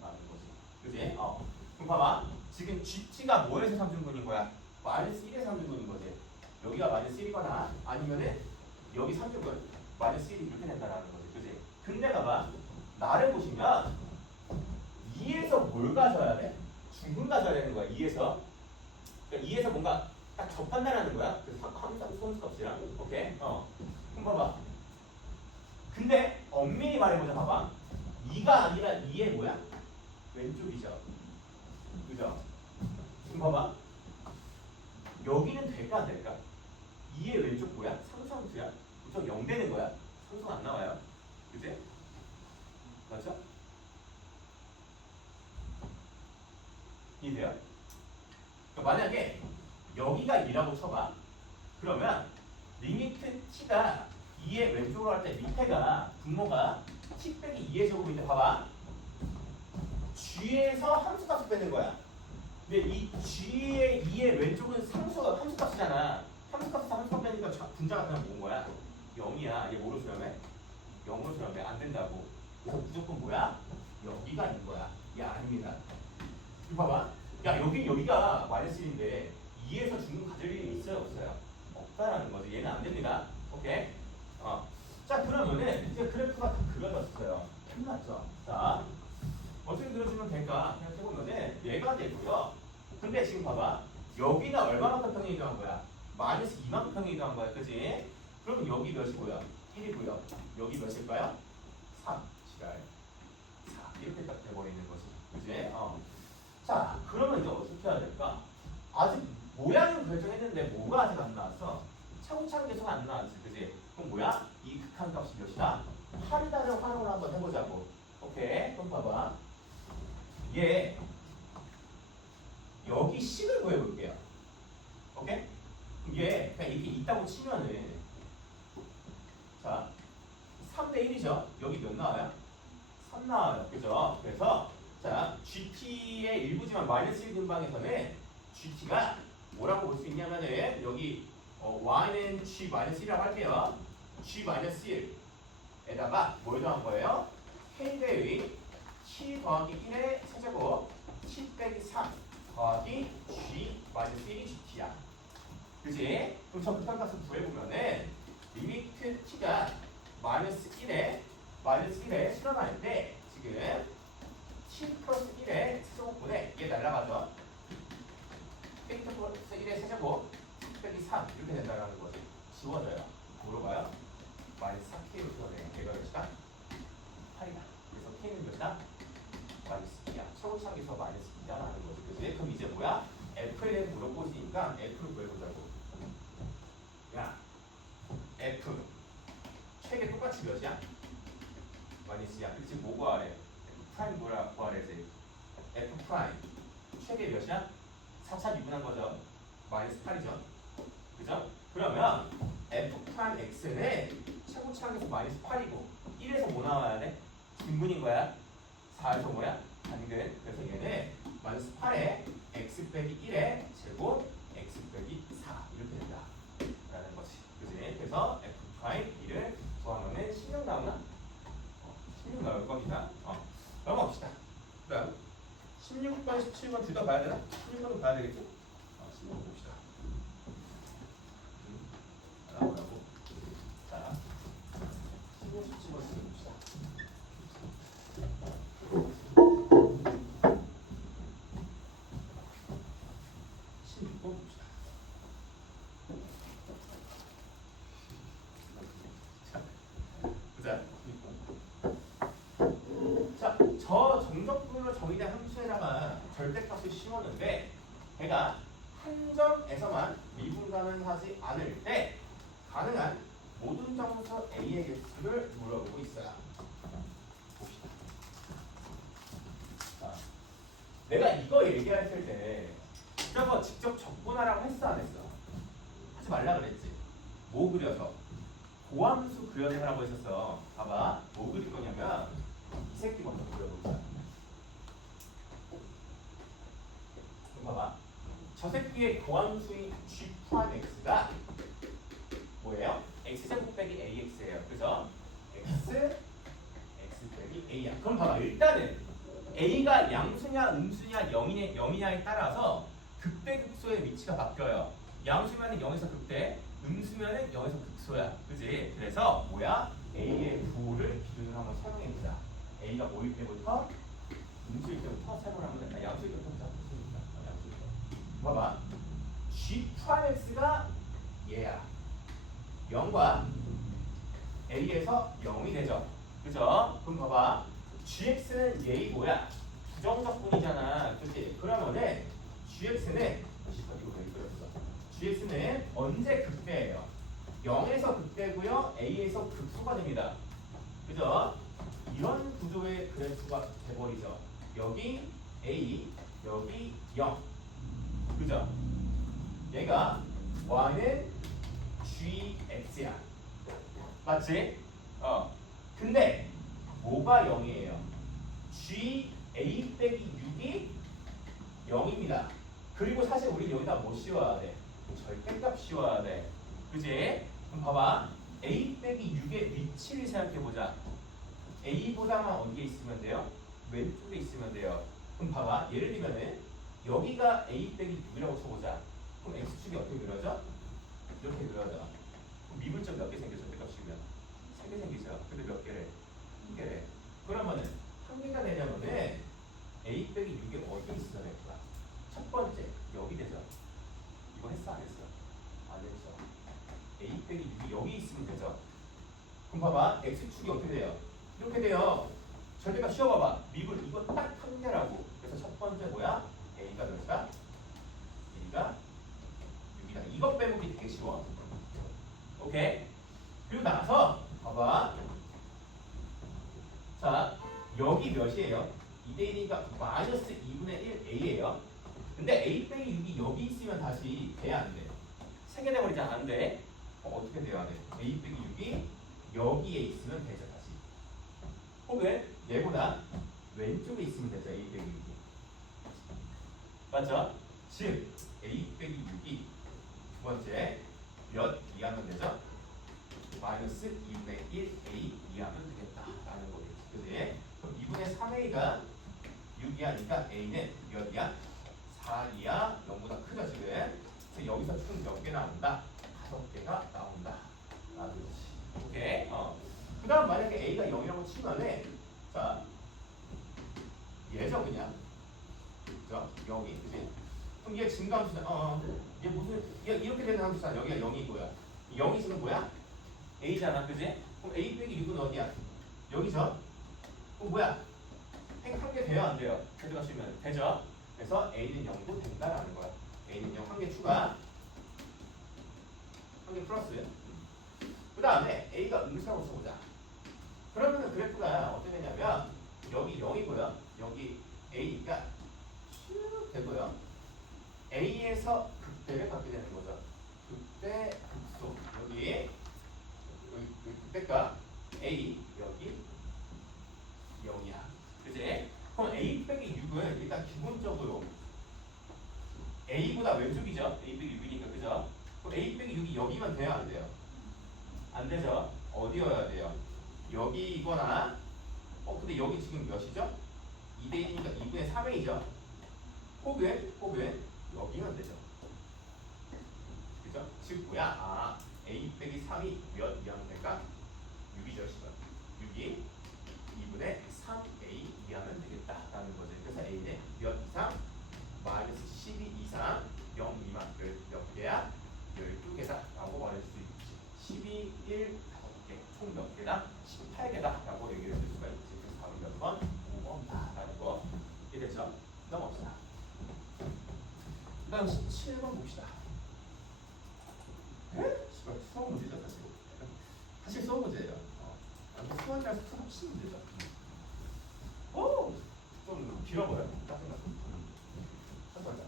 라는 거지. 그지? 그럼 봐봐. 지금 GT가 뭐에서 3중분인 거야? 마이너스 1에서 3중분인 거지. 여기가 마이너스 1이거나 아니면은 여기 3중분 마이너스 1이 이렇게 된다라는 거지. 그지? 근데 봐봐. 나를 보시면 2에서 뭘 가져야 돼? 중분 가져야 되는 거야. 2에서. 그러니까 2에서 뭔가 딱 접한다라는 거야. 그래서 항상 소수값이랑. 오케이? 그럼 봐봐. 근데 엄밀히 말해보자. 봐봐. 2가 아니라 2의 뭐야? 왼쪽이죠. 그죠? 그럼 봐봐. 여기는 될까 안 될까? 2의 왼쪽 뭐야? 상수함수야. 보통 0 되는 거야. 상수가 안 나와요. 그지? 맞죠? 이해돼요? 그러니까 만약에 여기가 2라고 쳐봐. 그러면 리미트 t가 2의 왼쪽으로 할 때 밑에가 분모가 t 빼기 2의 제곱인데 봐봐. g에서 함수값을 빼는 거야. 근데 이 g의 2의 왼쪽은 함수값이잖아. 함수값에서 함수값 빼니까 분자가 그냥 뭔 거야? 0이야. 얘 뭐로 수렴해? 0으로 수렴해. 안 된다고. 그래서 무조건 뭐야? 여기가 있는 거야. 얘 아닙니다. 이거 봐봐. 야, 여기가 마이너스 1인데 2에서 중분 가질 일이 있어요? 없어요? 없다라는 거지. 얘는 안 됩니다. 오케이? 자, 그러면은 이제 그래프가 다 그려졌어요. 끝났죠? 자, 어떻게 그려주면 될까? 생각해보면은 얘가 되고요. 근데 지금 봐봐. 여기가 얼마만큼 평행이 더한 거야? 마이너스 2만큼 평행이 더한 거야. 그지? 그럼 여기 몇이고요? 1이고요. 여기 몇일까요? 3. 지랄. 4. 이렇게 딱 돼버리는 거지. 그지? 자, 그러면 이제 어떻게 해야 될까? 아직 모양은 결정했는데 뭐가 아직 안 나왔어? 차근차근 계속 안 나왔지. 그지? 그럼 뭐야? 이 극한값이 몇이다? 8이다를 활용을 한번 해보자고. 오케이? 그럼 봐봐. 얘 여기 식을 구해볼게요. 오케이? 이게 그냥 이렇게 있다고 치면은 자 3대 1이죠. 여기 몇 나와요? 3 나와요. 그죠? 그래서 자 GT의 일부지만 마이너스 1 근방에서는 GT가 뭐라고 볼 수 있냐면은 여기 Y는 G 마이너스 1이라고 할게요. G 마이너스 1에다가 뭘 더한 거예요? K대의 T 더하기 1의 세제곱 T 빼기 3 더하기 G 마이너스 1이 GT야. 그지? 그럼 저 극한값을 구해보면은 리미트 T가 마이너스 1에 실어갈 때 지금 T 플러스 1의 세제곱분에 얘 날라가죠. T 플러스 1의 세제곱 T 빼기 3 이렇게 된다는 거지. 지워져요. 뭐로 가요? 마이너스 4K로 지워져요. 얘가 몇이다? 8이다. 그래서 K는 몇이다? 마이너스 2야. 차고차기에서 마이너스 2다 라는 거지. 그지? 그럼 이제 뭐야? F에 대해서 물어보시니까 F를 구해보자고. 야, F 책에 똑같이 몇이야? 마이너스야. 그치? 뭐 구하래? F 프라임 뭐라 구하래지? F 프라임 책에 몇이야? 4차 미분한 거죠. 마이너스 8이죠. 그죠? 그러면 F 프라임 X는 최고차항에서 마이너스 8이고 1에서 뭐 나와야 돼? 중분인 거야. 4에서 뭐야? 당근. 그래서 얘는 마이너스 8에 x 빼기 1의 제곱 x 빼기 4 이렇게 된다 라는 거지. 그지? 그래서 f 프라임 1을 구하면은 16 나오나? 16 나올 겁니다. 넘어갑시다. 그 다음 16번, 17번 둘 다 봐야 되나? 16번은 봐야 되겠지? 16번 봅시다. 나오라고. 자, 16, 17번 봅시다. 16번 봅시다. 자, 보자. 16번. 자, 저 정적분으로 정의된 함수에다가 절대값을 씌웠는데 걔가 한 점에서만 미분가능하지 않을 때 가능한 모든 정수 A의 개수를 물어보고 있어요. 봅시다. 자, 내가 이거 얘기했을 때 저거 직접 적분하라고 했어 안 했어? 하지 말라 그랬지. 뭐 그려서? 고함수 그려내라고 했었어. 봐봐. 뭐 그릴 거냐면 이 새끼 먼저 그려보자. 봐봐. 저 새끼의 고함수인 g 프라임 x가 뭐예요? x제곱 빼기 ax예요. 그래서 x 빼기 a야. 그럼 봐봐. 일단은 a가 양수냐 음수냐 0이냐에 따라서 극대극소의 위치가 바뀌어요. 양수면은 0에서 극대, 음수면은 0에서 극소야. 그지? 그래서 뭐야? a의 부호를 기준으로 한번 사용해보자. a가 뭐일 때부터? 음수일 때부터 사용을 하면 된다. 양수일 때부터 봐봐. g 프라임 x가 얘야. 0과 a에서 0이 되죠. 그죠? 그럼 봐봐. gx는 얘이 뭐야? 부정적분이잖아. 그치? 그러면은 gx는 gx는 언제 극대예요? 0에서 극대고요. a에서 극소가 됩니다. 그죠? 이런 구조의 그래프가 돼버리죠. 여기 a, 여기 0. 그죠? 얘가 y는 gx야. 맞지? 근데 뭐가 0이에요? g a 빼기 6이 0입니다. 그리고 사실 우리 여기다 뭐 씌워야 돼? 절대값 씌워야 돼. 그지? 그럼 봐봐. a 빼기 6의 위치를 생각해보자. a보다만 어디에 있으면 돼요? 왼쪽에 있으면 돼요. 그럼 봐봐. 예를 들면은 여기가 a 빼기 6이라고 쳐보자. 그럼 x축이 어떻게 늘어져? 이렇게 늘어져. 그럼 미분점 몇 개 생겨? 절대값 씌우면 3개 생기죠. 근데 몇 개래? 1개래. 그러면은 한 개가 되냐면은 a 빼기 6이 어디 있어야 될까? 첫 번째 여기 되죠. 이거 했어 안 했어? 안 했죠. a 빼기 6이 여기 있으면 되죠. 그럼 봐봐. x축이 어떻게 돼요? 이렇게 돼요. 절대값 씌워봐봐. 미분 이거 딱 한 개라고. 그래서 첫 번째 뭐야? a가 몇이다? 1가 6이다. 이것 빼먹기 되게 쉬워. 오케이? 그리고 나서 봐봐. 자, 여기 몇이에요? 2대1이니까 마이너스 2분의 1 a예요. 근데 a 빼기 6이 여기 있으면 다시 돼? 안 돼? 3개 돼버리잖아. 안 돼? 어떻게 돼야 돼? a 빼기 6이 여기에 있으면 되죠. 다시. 혹은 얘보다 왼쪽에 있으면 되죠. a 빼기 6이. 맞죠? 즉 a 빼기 6이 두 번째 몇 이하면 되죠? 마이너스 2분의 1 a 이하면 되겠다라는 거겠지. 그지? 그럼 2분의 3a가 6 이하니까 a는 몇 이하? 4 이하 0보다 크죠 지금. 그래서 여기서 총 몇 개 나온다? 5개가 나온다. 라는 거지. 오케이? 그 다음 만약에 a가 0이라고 치면은 자 얘죠 그냥. 그죠? 0이. 그지? 그럼 얘 증가함수잖아. 얘 무슨 얘 이렇게 되는 함수잖아. 여기가 0이고요. 0이 있으면 뭐야? a잖아. 그지? 그럼 a 빼기 6은 어디야? 여기죠? 그럼 뭐야? 한 개 돼요? 안 돼요? 가져가시면 되죠? 그래서 a는 0도 된다라는 거야. a는 0 한 개 추가. 한 개 플러스. 그 다음에 a가 음수라고 쳐보자. 그러면 그래프가 어떻게 되냐면 여기 0이고요. 여기 a가 쭉 되고요. a에서 극대를 갖게 되는 거죠. 극대, 극소. 여기 극대가 a, 여기 0이야. 그지? 그럼 a 빼기 일단 기본적으로 A보다 왼쪽이죠. A 빼기 6이니까 그죠? 그럼 A 빼기 6이 여기만 돼요 안 돼요? 안 되죠. 어디여야 돼요? 여기이거나 근데 여기 지금 몇이죠? 2대 1이니까 2분의 3A죠. 혹은 여기면 되죠. 그죠? 즉 뭐야? A 빼기 3이 몇 이하면 될까? 6이죠. 6이 2분의 3A 이하면 되겠다라는 거죠. 그래서 A는 몇 이상? 마이너스 12 이상 0 미만 몇 개야? 12개다 라고 말할 수 있지. 12, 1, 5개 총 몇 개다? 18개다 라고 얘기를 할 수가 있지. 그래서 답은 몇 번? 5번이다 라는 거 이해됐죠? 넘어갑시다. 그 다음 17번 봅시다. 씨발 수학 문제죠 사실. 사실 수학 문제예요. 수학이라서 수학 치 문제죠. 좀 길어 보여요. 짜증나. 잠깐만.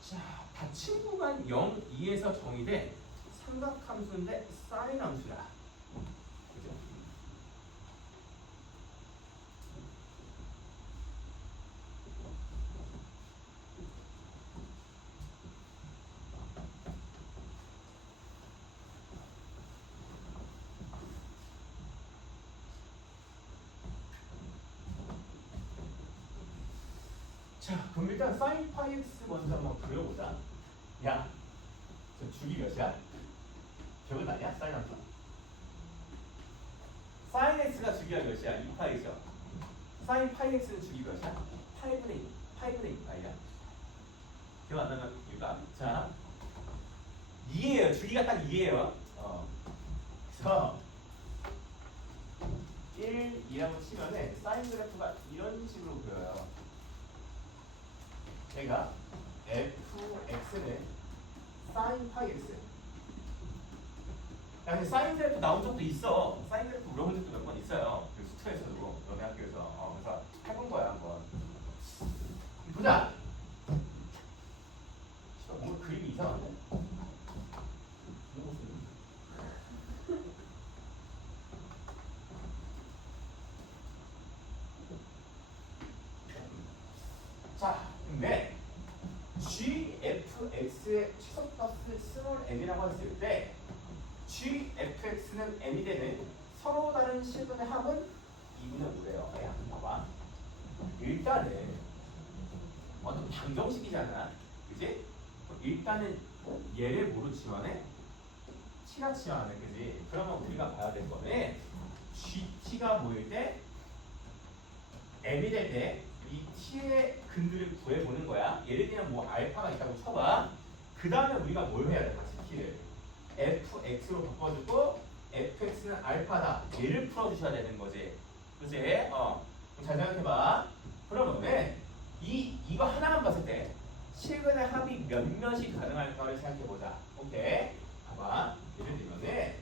자, 닫힌 구간 0, 2에서 정의된 삼각함수인데 사인 함수야. 그죠? 자, 그럼 일단 사인 파이 x 먼저 한번 그려보자. 야, 저 주기 몇이야? 기억나냐? 사인 함수? 사인 x가 주기가 몇이야? 2파이죠. 사인 파이 x는 주기 몇이야? 8분의 2파이야. 기억 안 나는 이유가 자 2예요. 주기가 딱 2예요. 그래서 1, 2라고 치면은 사인 그래프가 이런 식으로 보여요. 제가 fx는 사인 파이 x. 야, 근데 사인 그래프 나온 적도 있어. 사인 그래프 물어본 적도 몇 번 있어요. 그 수트에서도 너네 학교에서. 그래서 해본 거야 한번. 보자. 뭐 그림이 이상하네. 자, 근데 gfx의 최소 플러스 스몰 m이라고 했을 때 gfx는 m이 되는 서로 다른 실근의 합은 2분의 5래요. 야, 봐봐. 일단은 어떤 방정식이잖아. 그지? 일단은 얘를 뭐로 치환해? t가 치환해. 그지? 그러면 우리가 봐야 될 거는 gt가 뭐일 때 m이 될 때 이 t의 근들을 구해보는 거야. 예를 들면 뭐 알파가 있다고 쳐봐. 그 다음에 우리가 뭘 해야 돼? 같이 t를 fx로 바꿔주고 fx는 알파다. 얘를 풀어주셔야 되는 거지. 그치? 그럼 잘 생각해봐. 그러면은 이거 하나만 봤을 때 실근의 합이 몇 몇이 가능할까를 생각해보자. 오케이? 봐봐. 예를 들면은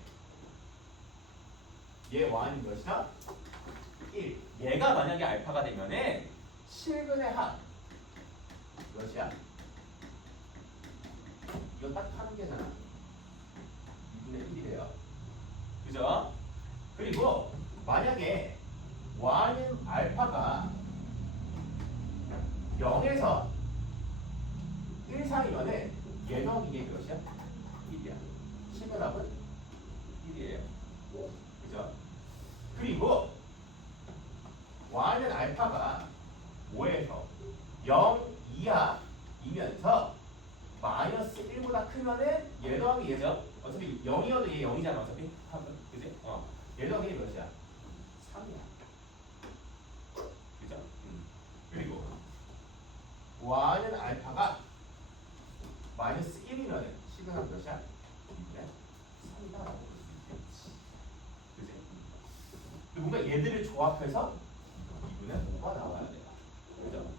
얘 y는 몇이다? 1. 얘가 만약에 알파가 되면은 실근의 합 몇이야? 이거 딱 한 개잖아. 2분의 1이래요. 그죠? 그리고 만약에 y는 알파가 0에서 1 사이면은 얘 더하기 이게 몇이야? 1이야. 실근 합은 1이에요. 그죠? 그리고 y는 알파가 5에서 0 이하이면서 마이너스 1보다 크면은 얘 더하기 얘죠. 어차피 0이어도 얘 0이잖아. 어차피 합은. 그지? 얘 더하기 얘 몇이야? 3이야. 그죠? 그리고 y는 알파가 마이너스 1이면은 시그널 몇이야? 2분의 3이다 라고 볼 수 있겠지. 그지? 뭔가 얘들을 조합해서 2분의 5가 나와야 돼요. 그죠?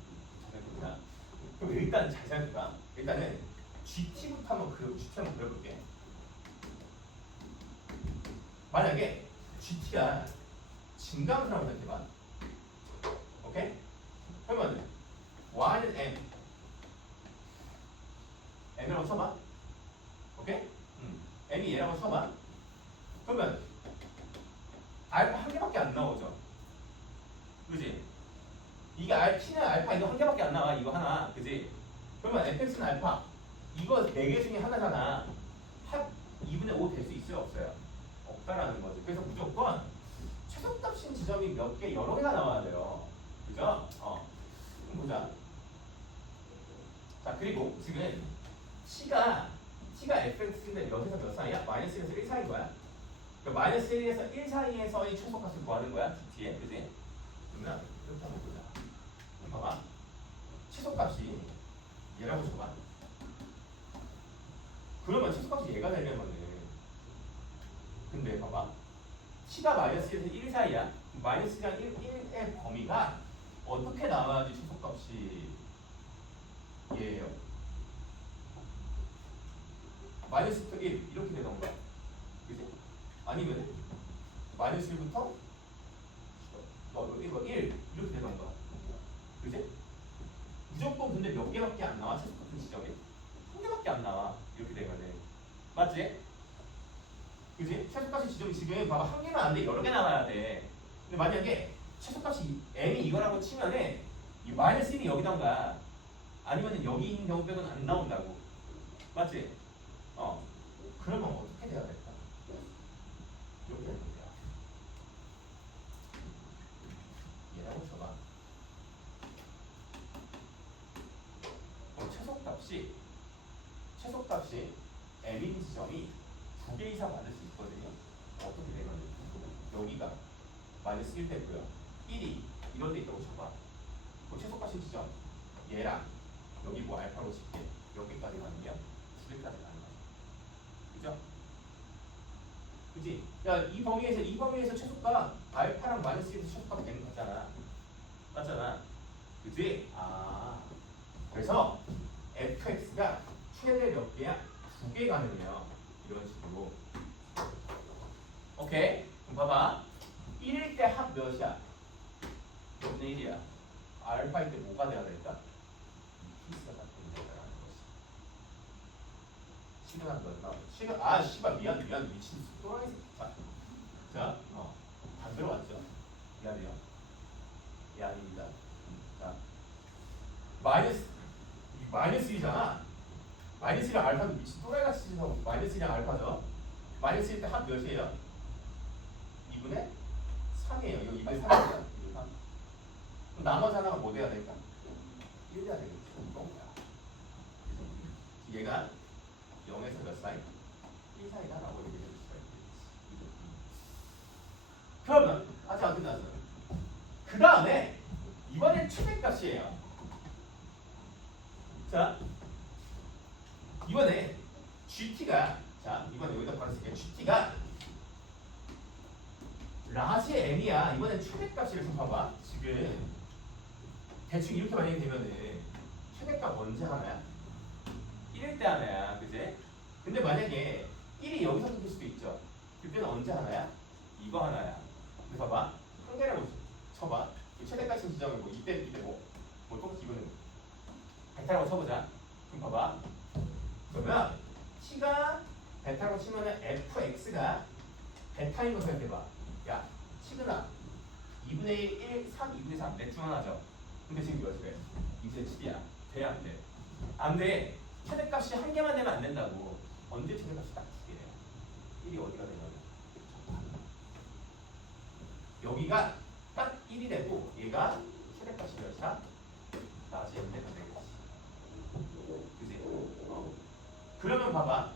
그럼 일단 잘 생각해봐. 일단은 GT부터 한번 그려볼게. 만약에 GT가 증가함수라고 생각해봐. 오케이? 그러면 y는 m이라고 써봐. 오케이? 오케이? m이 얘라고 쳐봐. 그러면 알파 한 개밖에 안 나오죠. 그지? 이게 t는 알파 이거 한 개밖에 안 나와. 이거 하나. 그지? 그러면 fx는 알파. 이거 4개 중에 하나잖아. 합 2분의 5 될 수 있어요? 없어요? 없다라는 거지. 그래서 무조건 최소값인 지점이 몇 개, 여러 개가 나와야 돼요. 그죠? 그럼 보자. 자, 그리고 지금 t가 fx인데 몇에서 몇 사이야? 마이너스 1에서 1 사이인 거야. 그러니까 마이너스 1에서 1 사이에서의 최소값을 구하는 거야. t에. 그지? 그러면 이렇게 한번 보자. 그럼 봐봐. 최소값이 얘라고 줘봐. 그러면 최소값이 얘가 되려면은 근데 봐봐. t가 마이너스 1에서 1 사이야. 마이너스랑 1의 범위가 어떻게 나와야지 최소값이 얘예요? 마이너스부터 1 이렇게 되던가. 그지? 아니면 마이너스 1부터 1 이렇게 되던가. 그지? 무조건 근데 몇 개밖에 안 나와. 최소값은 지점이 한 개밖에 안 나와. 이렇게 되면은 맞지? 그지? 최소값이 지점이 지금 봐봐 한 개만 안 돼. 여러 개 나와야 돼. 근데 만약에 최소값이 m이 이거라고 치면은 이 마이너스 1이 여기던가 아니면은 여기 있는 경우 빼고는 안 나온다고. 맞지? 그러면 어떻게 돼야 될까? 이렇게 되는 거야. 얘라고 쳐봐. 최소값이 m인 지점이 2개 이상 받을 수 있거든요. 어떻게 되면 여기가 마이너스 1 되고요. 1이 이런 데 있다고 쳐봐. 최소값인 지점 얘랑 여기 뭐 알파로 칠게. 몇 개까지 가느냐? 2개까지 가는 거야. 그죠? 그지? 야, 이 범위에서 최소값 알파랑 마이너스 1에서 최소값 되는 거잖아. 맞잖아. 그지? 그래서 fx가 최대 몇 개야? 2개 가능해요. 이런 식으로. 오케이? 그럼 봐봐. 1일 때 합 몇이야? 몇 분의 1이야? 알파일 때 뭐가 돼야 될까? 피스가 같은 데라는 것이. 시그널 넣었나? 씨발 미안 미친 또라이 새끼. 자, 안 들어왔죠? 미안해요. 예, 아닙니다. 자, 마이너스 1이잖아. 마이너스 1이랑 알파도 미친 또라이같이 치서 마이너스 1이랑 알파죠. 마이너스 1 때 합 몇이에요? 2분의 3이에요. 이거 2분의 3이에요. 2분의 3. 그럼 나머지 하나가 뭐 돼야 될까? 1 돼야 되겠지. 이건가? 얘가 0에서 몇 사이? 1 사이다라고 얘기해 줄 수가 있겠지. 그러면 아직 안 끝났어요. 그 다음에 이번엔 최대값이에요. 자, 이번에 GT가 이번에 여기다 바로 쓸게요. GT가 라지 m이야. 이번엔 최대값이를 좀 봐봐. 지금 대충 이렇게 만약에 되면은 최대값 언제 하나야? 1일 때 하나야. 그지? 근데 만약에 1이 여기서 생길 수도 있죠. 그때는 언제 하나야? 이거 하나야. 근데 봐봐. 한 개라고 쳐봐. 최대값인 지점을 뭐 이때 똑같이 이거는 베타라고 쳐보자. 그럼 봐봐. 그러면 t가 베타라고 치면은 fx가 베타인 거 생각해봐. 야, 시그나 2분의 1, 3, 2분의 3 넷 중 하나죠. 근데 지금 몇이래? 2분의 7이야. 돼? 안 돼? 안 돼. 최대값이 한 개만 되면 안 된다고. 언제 최대값이 딱 2개래요? 1이 어디가 되냐면 여기가 딱 1이 되고 얘가 최대값이 몇이야? 나지 m 되면 되겠지. 그지? 그러면 봐봐.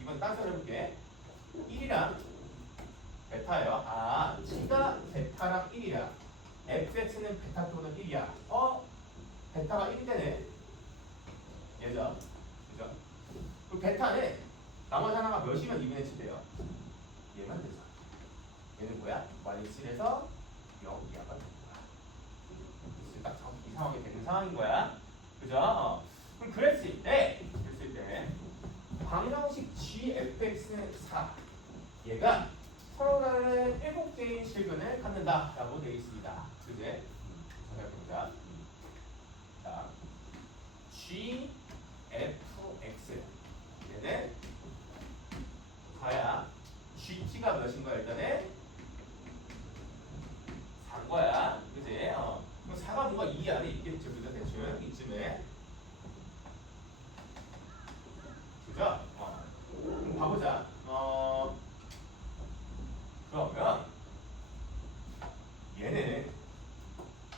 이번 딴소리 해볼게. 1이랑 베타예요. t가 베타랑 1이야. fx는 베타 또는 1이야. 베타가 1이 되네. 얘죠. 그죠? 그 베타는 나머지 하나가 몇이면 2분의 7이에요. 얘만 되죠. 얘는 뭐야? 마이너스 1에서 0 이하가 되는 거야. 딱 이 상황이 되는 상황인 거야. 그죠? 그럼 그랬을 때 방정식 gfx는 4. 얘가 서로 다른 7개의 실근을 갖는다라고 되어 있습니다. 그제? 해보자. 자, gfx 가보자. 그러면 얘는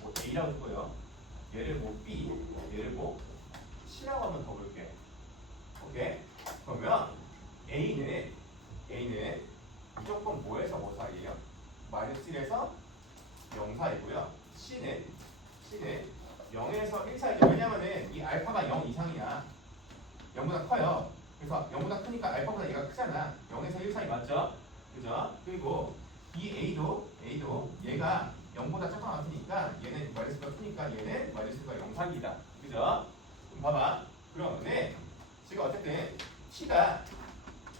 뭐 A라고 했고요. 얘를 뭐 B, 얘를 뭐 C라고 한번 더 볼게. 오케이. 그러면 A는 무조건 뭐에서 뭐 사이에요? 마이너스 1에서 0 사이고요. C는 0에서 1 사이죠. 왜냐면은 이 알파가 0 이상이야. 0보다 커요. 그래서 0보다 크니까 알파보다 얘가 크잖아. 0에서 1 사이 맞죠? 그죠? 그리고 이 A도 얘가 0보다 조금 안 크니까 얘는 마이너스가 크니까 얘는 마이너스가 0 사이이다. 그죠? 그럼 봐봐. 그러면 지금 어쨌든 T가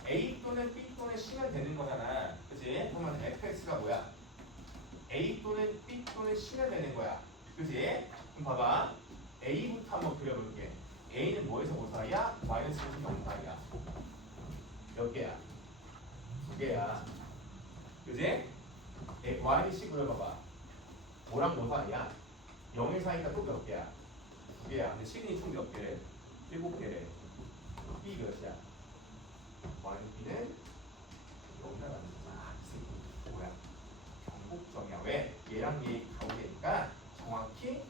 A 또는 B 또는 C면 되는 거잖아. 그치? 그러면 fx가 뭐야? A 또는 B 또는 C면 되는 거야. 그치? 그럼 봐봐. A부터 한번 그려볼게. A는 뭐에서 뭐 사이야? 마이너스 0 사이야. 몇 개야? 2개야. 그치? Y는 C 그려봐봐. 뭐랑 뭐 사이야? 0의 사이가 또 몇 개야? 2개야. 근데 C는 총 몇 개래? 7개래. B 몇이야? Y는 B는 여기다 가는 거야. 이 새끼 뭐야? 경곡점이야. 왜? 얘랑 얘 가운데니까 정확히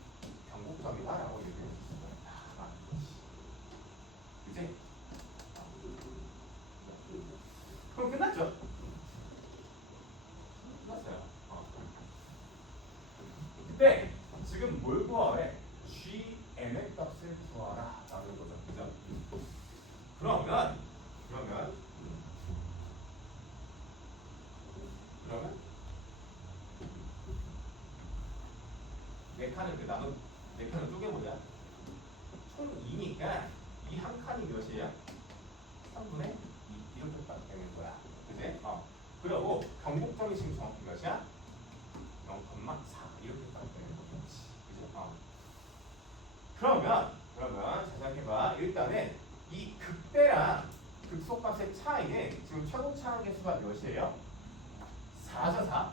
경곡점이다라고 얘기를 해줄 수가 있다. 그치? 그럼 끝났죠? 끝났어요. 근데 지금 뭘 구하래? GM의 값을 구하라 라는 거죠. 그죠? 그러면 네 칸을 네 칸을 쪼개보자. 총 2니까 이 한 칸이 몇이에요? 3분의 2 이렇게 딱 되는 거야. 그지? 그리고 경곡점이 지금 정확히 몇이야? 0,4 이렇게 딱 되는 거겠지. 그죠? 그러면 잘 생각해봐. 일단은 이 극대랑 극소값의 차이는 지금 최고차항 개수가 몇이에요? 4죠, 4.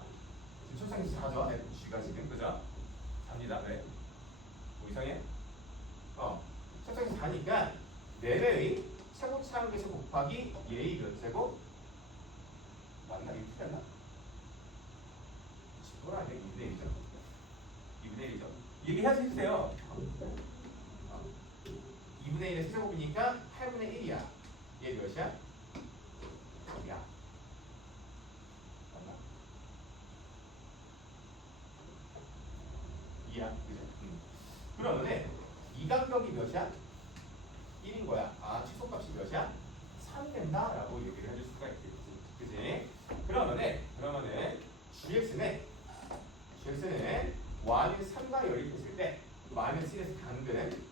지금 최고차항 4죠. Fg가 지금 그죠? 4입니다. 네. 뭐 이상해? 최고차항 4니까 4배의 최고차항 개수 곱하기 얘의 몇 제곱? 맞나? 이렇게 됐나? 10분 안에 2분의 1이죠. 2분의 1이죠. 얘기해야지 해주세요. 2분의 1의 세제곱이니까 8분의 1이야. 얘 몇이야? 2야. 맞나? 2야. 그죠? 그러면 이 간격이 몇이야? 1인 거야. 최소값이 몇이야? 3이 된다라고 얘기를 해줄 수가 있겠지. 그지? 그러면은 GX는 Y는 3과 연립했을 때 마이너스 1에서 당근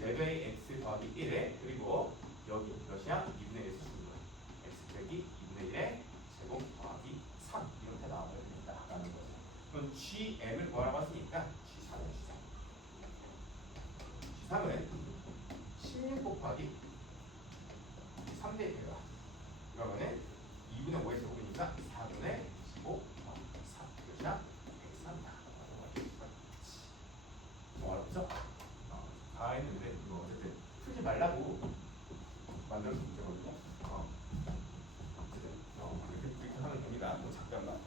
4배의 X 더하기 1에 그리고 여기 몇이야? 2분의 1에서 주는 거야. X 빼기 2분의 1의 제곱 더하기 3 이렇게 나와야 된다라는 거죠. 그럼 GM을 구하라고 했으니까 G3은 16 곱하기 3대 1이야. 그러면은 2분의 5의 제곱이니까 4분의 15 더하기 3 몇이야? 103이다. 어렵죠? 다 했는데 이거 어쨌든 풀지 말라고 만들어서 문제거든요. 어쨌든 이렇게 하면 됩니다. 뭐 잠깐만.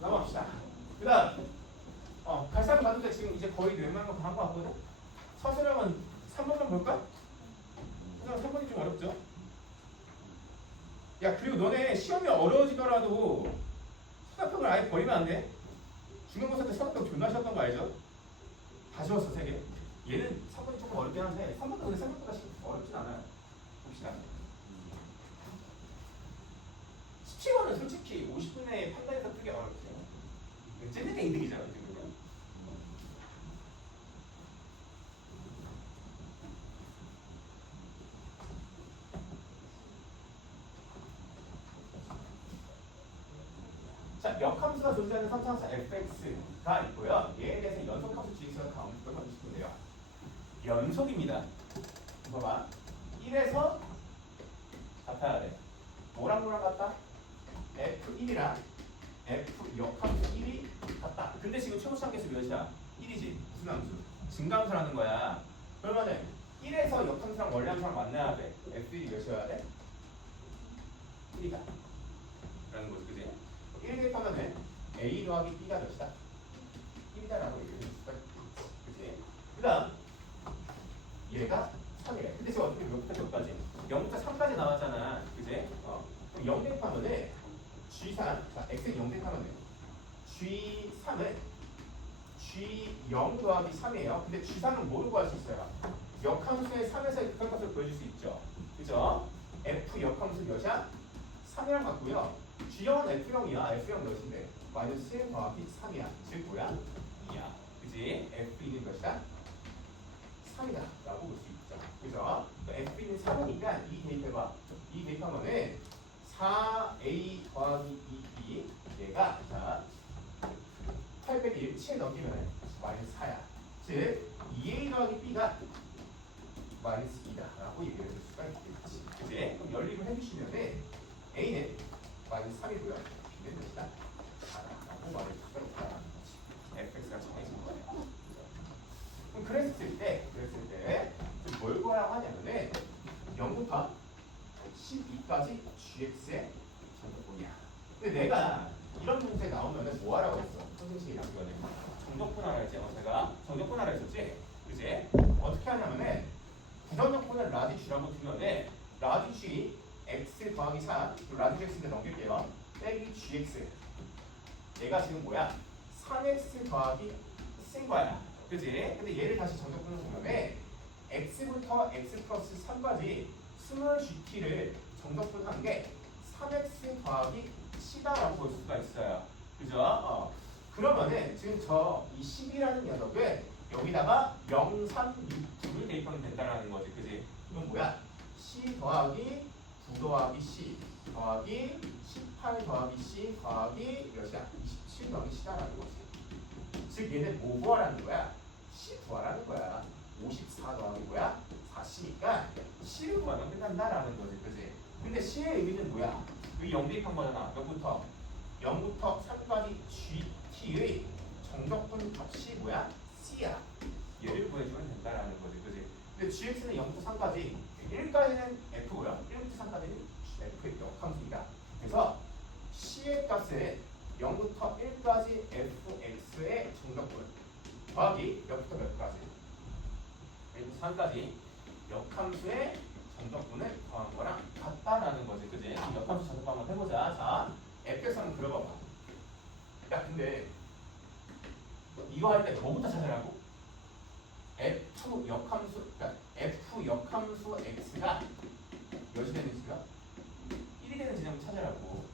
넘어갑시다. 그 다음 갈사를 봤는데 지금 이제 거의 웬만한 거 다 한 거 같거든? 서술형은 3번만 볼까? 3번이 좀 어렵죠? 야 그리고 너네 시험이 어려워지더라도 수학평을 아예 버리면 안 돼. 중간고사 때 수학평 존나 쉬웠던 거 알죠? 다 쉬웠어 3개. 얘는 3번이 조금 어렵긴 한데 3번도 근데 생각보다 어렵진 않아요. 봅시다. 17번은 솔직히 50분 내에 판단해서 뜨기 어렵죠. 쟤네가 이득이잖아. 자, 역함수가 존재하는 선상사 fx가 있고요. 얘에 대해서 연속함수 GX 근데 지금 최고차함계수 몇이야? 1이지. 무슨 함수? 증가함수라는 거야. 그러면은 1에서 역함수랑 원래함수랑 만나야 돼. F1이 몇이어야 돼? 1이다. 라는 거지, 그지? 1 대입하면은 A 더하기 B가 몇이다? 1이다라고 얘기해 줄 수가 있지. 그지? 그 다음, 얘가 3이래. 근데 지금 어떻게 몇까지? 0부터 3까지 나왔잖아. 그지? 그럼 0 대입하면은 G3, 자, X는 0 대입하면은 G3은 G0 더하기 3이에요. 근데 G3은 뭐로 구할 수 있어요? 역함수의 3에서의 극한값을 보여줄 수 있죠. 그죠? F 역함수 몇이야? 3이랑 같고요. G0은 F0이야. F0 몇인데? 마이너스 1 더하기 3이야. 즉 뭐야? 2야. 그지? F2는 몇이다? 3이다. 라고 볼 수 있죠. 그죠? F2는 3이니까 2 대입해봐. 2 대입하면은 4A 더하기 2B 얘가 자 8 빼기 1, 7 넘기면 마이너스 4야. 즉 2A 더하기 B가 마이너스 2다 라고 얘기를 할 수가 있겠지. 그치? 그럼 연립을 해주시면은 A는 마이너스 3이고요. B는 몇이다? 4라고 말할 수가 있다는 거지. fx가 정해진 거예요. 그럼 그랬을 때 뭘 구하라고 하냐면은 0부터 12까지 gx의 정적분이야. 근데 내가 이런 문제 나오면은 뭐 하라고 했어? 선생님이랑 이거는 정적분하라 했지. 제가 정적분하라 했었지. 그지? 어떻게 하냐면은 부정적분을 라지 g라고 두면은 라지 g x 더하기 4 라지 x인데 넘길게요. 빼기 gx 얘가 지금 뭐야? 3x 더하기 쓴 거야. 그지? 근데 얘를 다시 정적분을 보면은 x부터 x 플러스 3까지 스몰 gt를 정적분한 게 3x 더하기 c다라고 볼 수가 있어요. 그죠? 그러면은 지금 이 10이라는 녀석은 여기다가 0, 3, 6, 9를 대입하면 된다라는 거지. 그지? 이건 뭐야? c 더하기 9 더하기 c 더하기 18 더하기 c 더하기 몇이야? 27 더하기 c다라는 거지. 즉 얘는 뭐 구하라는 거야? c 구하라는 거야. 54 더하기 뭐야? 4c니까 c를 구하면 끝난다라는 거지. 그지? 근데 c의 의미는 뭐야? 여기 0 대입한 거잖아. 몇부터? 0부터 3까지 gt의 정적분 값이 뭐야? c야. 얘를 구해주면 된다라는 거지. 그지? 근데 gx는 0부터 3까지 1까지는 f고요. 1부터 3까지는 f의 역함수이다. 그래서 c의 값은 0부터 1까지 fx의 정적분 더하기 몇부터 몇까지? 1부터 3까지 역함수의 정적분을 더한 거랑 같다라는 거지. 그지? 역함수 정적분 한번 해보자. 자, fx 한번 그려봐봐. 야, 근데 이거 할 때 뭐부터 찾으라고? f 역함수, 그러니까 f 역함수 x가 몇이 되는 지가 1이 되는 지점을 찾으라고.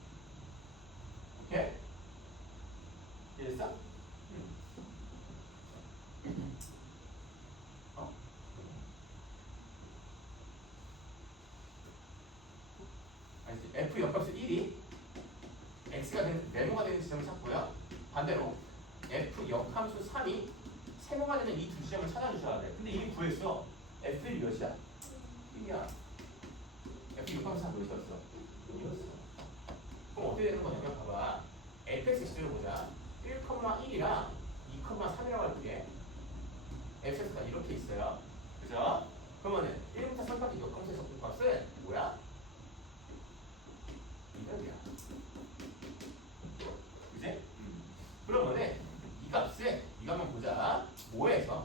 오케이? 이해됐어? 알지? f 역함수 1이 x가 되는 네모가 되는 지점을 찾고요. 반대로 f 역함수 3이 세모가 되는 이 두 지점을 찾아주셔야 돼. 근데 이미 구했어. f1이 몇이야? 1이야. f 역함수 3 몇이었어? 1이었어. 그럼 어떻게 되는 거냐면 봐봐. fx를 보자. 1,1이랑 2,3이라고 할게. fx가 이렇게 있어요. 그죠? 그러면은 1부터 3까지 역함수의 적분값은 뭐야? 200이야. 그지? 그러면은 이 값은 이거 한번 보자. 5에서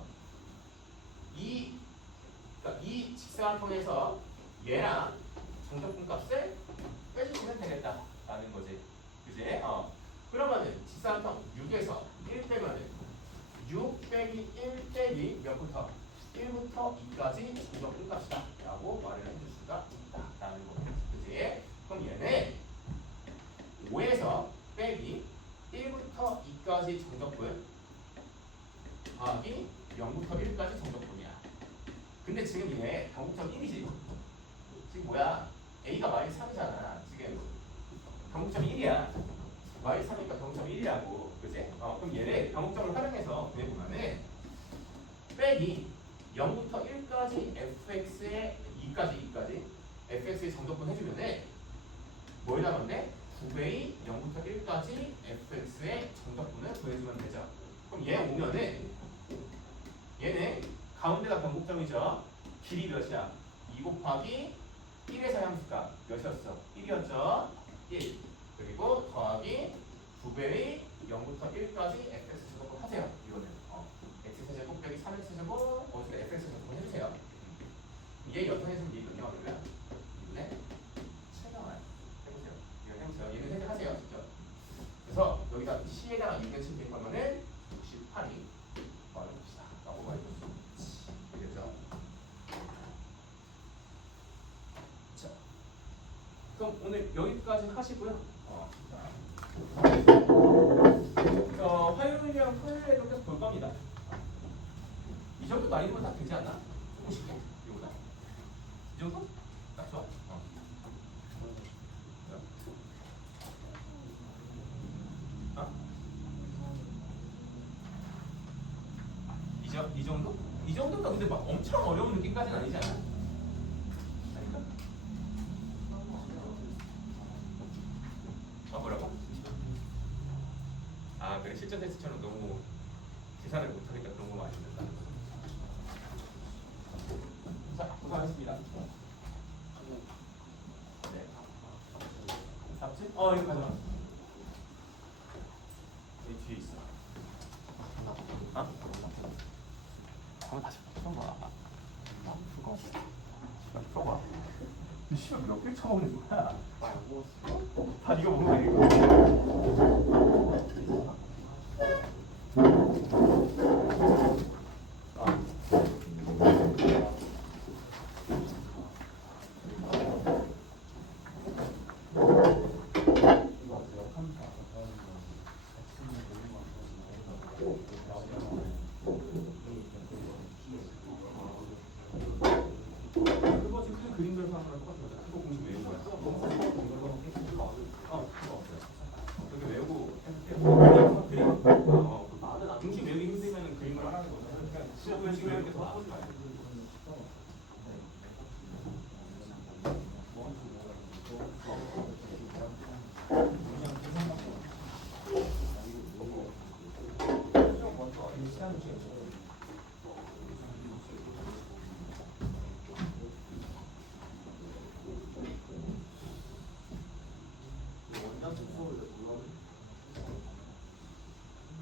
그러니까 이 직사각형에서 얘랑 정적분 값을 빼주시면 되겠다라는 거지. 그지? 그러면은 직사각형 6에서 1 빼면은 6 빼기 1 빼기 몇부터? 1부터 2까지 정적분 값이다 라고 말을 해줄 수가 있다라는 거지. 그지? 그럼 얘는 5에서 빼기 1부터 2까지 정적분 더하기 0부터 1까지 정적분이야. 근데 지금 얘 변곡점 1이지. 지금 뭐야? A가 마이너스 3이잖아. 지금 변곡점 1이야. 마이너스 3이니까 변곡점 1이라고. 그지? 그럼 얘를 변곡점을 활용해서 구해보면은 빼기 0부터 1까지 fx의 2까지 fx의 정적분 해주면은 뭘 남았네? 9배의 0부터 1까지 fx의 정적분을 구해주면 되죠. 그럼 얘 오면은 얘는 가운데가 변곡점이죠. 길이 몇이야? 2 곱하기 1에서 함수가 몇이었어? 1이었죠? 1. 그리고 더하기 2배의 0부터 1까지 fx제곱을 하세요. 이거는 x제곱 빼기 3x제곱 어떻게 fx제곱을 해주세요. 얘 연산해주면 얘 몇이야 그러면? 2분의 7을 해보세요. 이거 해보세요. 얘는 하세요 직접. 그래서 여기다 c에다가 6을 친 거면은 68이 말해봅시다. 라고 말해줬어. 되겠죠? 자, 그럼 오늘 여기까지 하시고요. 화요일이랑 토요일에도 계속 볼 겁니다. 이 정도 난이도면 딱 되지 않나? 조금씩 해? 이거보다? 이 정도? 딱 좋아? 이 정도? 이 정도가 근데 막 엄청 어려운 느낌까지는 아니지 않아? 아닌가? 뭐라고? 아 그래 실전 테스트처럼 너무 계산을 못하니까 그런 거 많이 된다. 자 고생하셨습니다. 네. 잡지? 이거 가져와. 여기 뒤에 있어. 한번 다시 풀어봐. 풀어봐. 이 시간 몇개 쳐먹는 거야? 다 네가 먹는 거야. 중심 외우기 힘들면 그림을 하라는 거죠. 그러니까 시험 중심 외우기 계속 바꾸지 마요.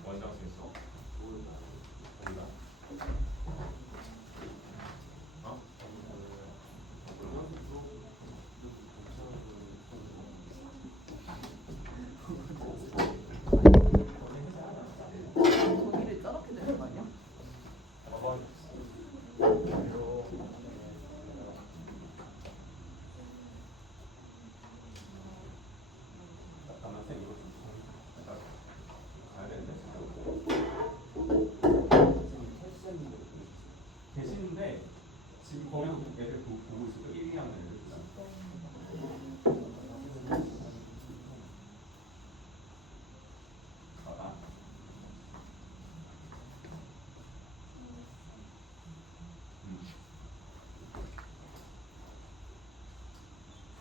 원장 센서? 어디가? 거기를 저렇게 되는 거 아니야? 잠깐만 쌤 이거 좀 가야 되는데. 계시는데 지금 거기서 애들 보고 있을 거 1, 2학년 애들.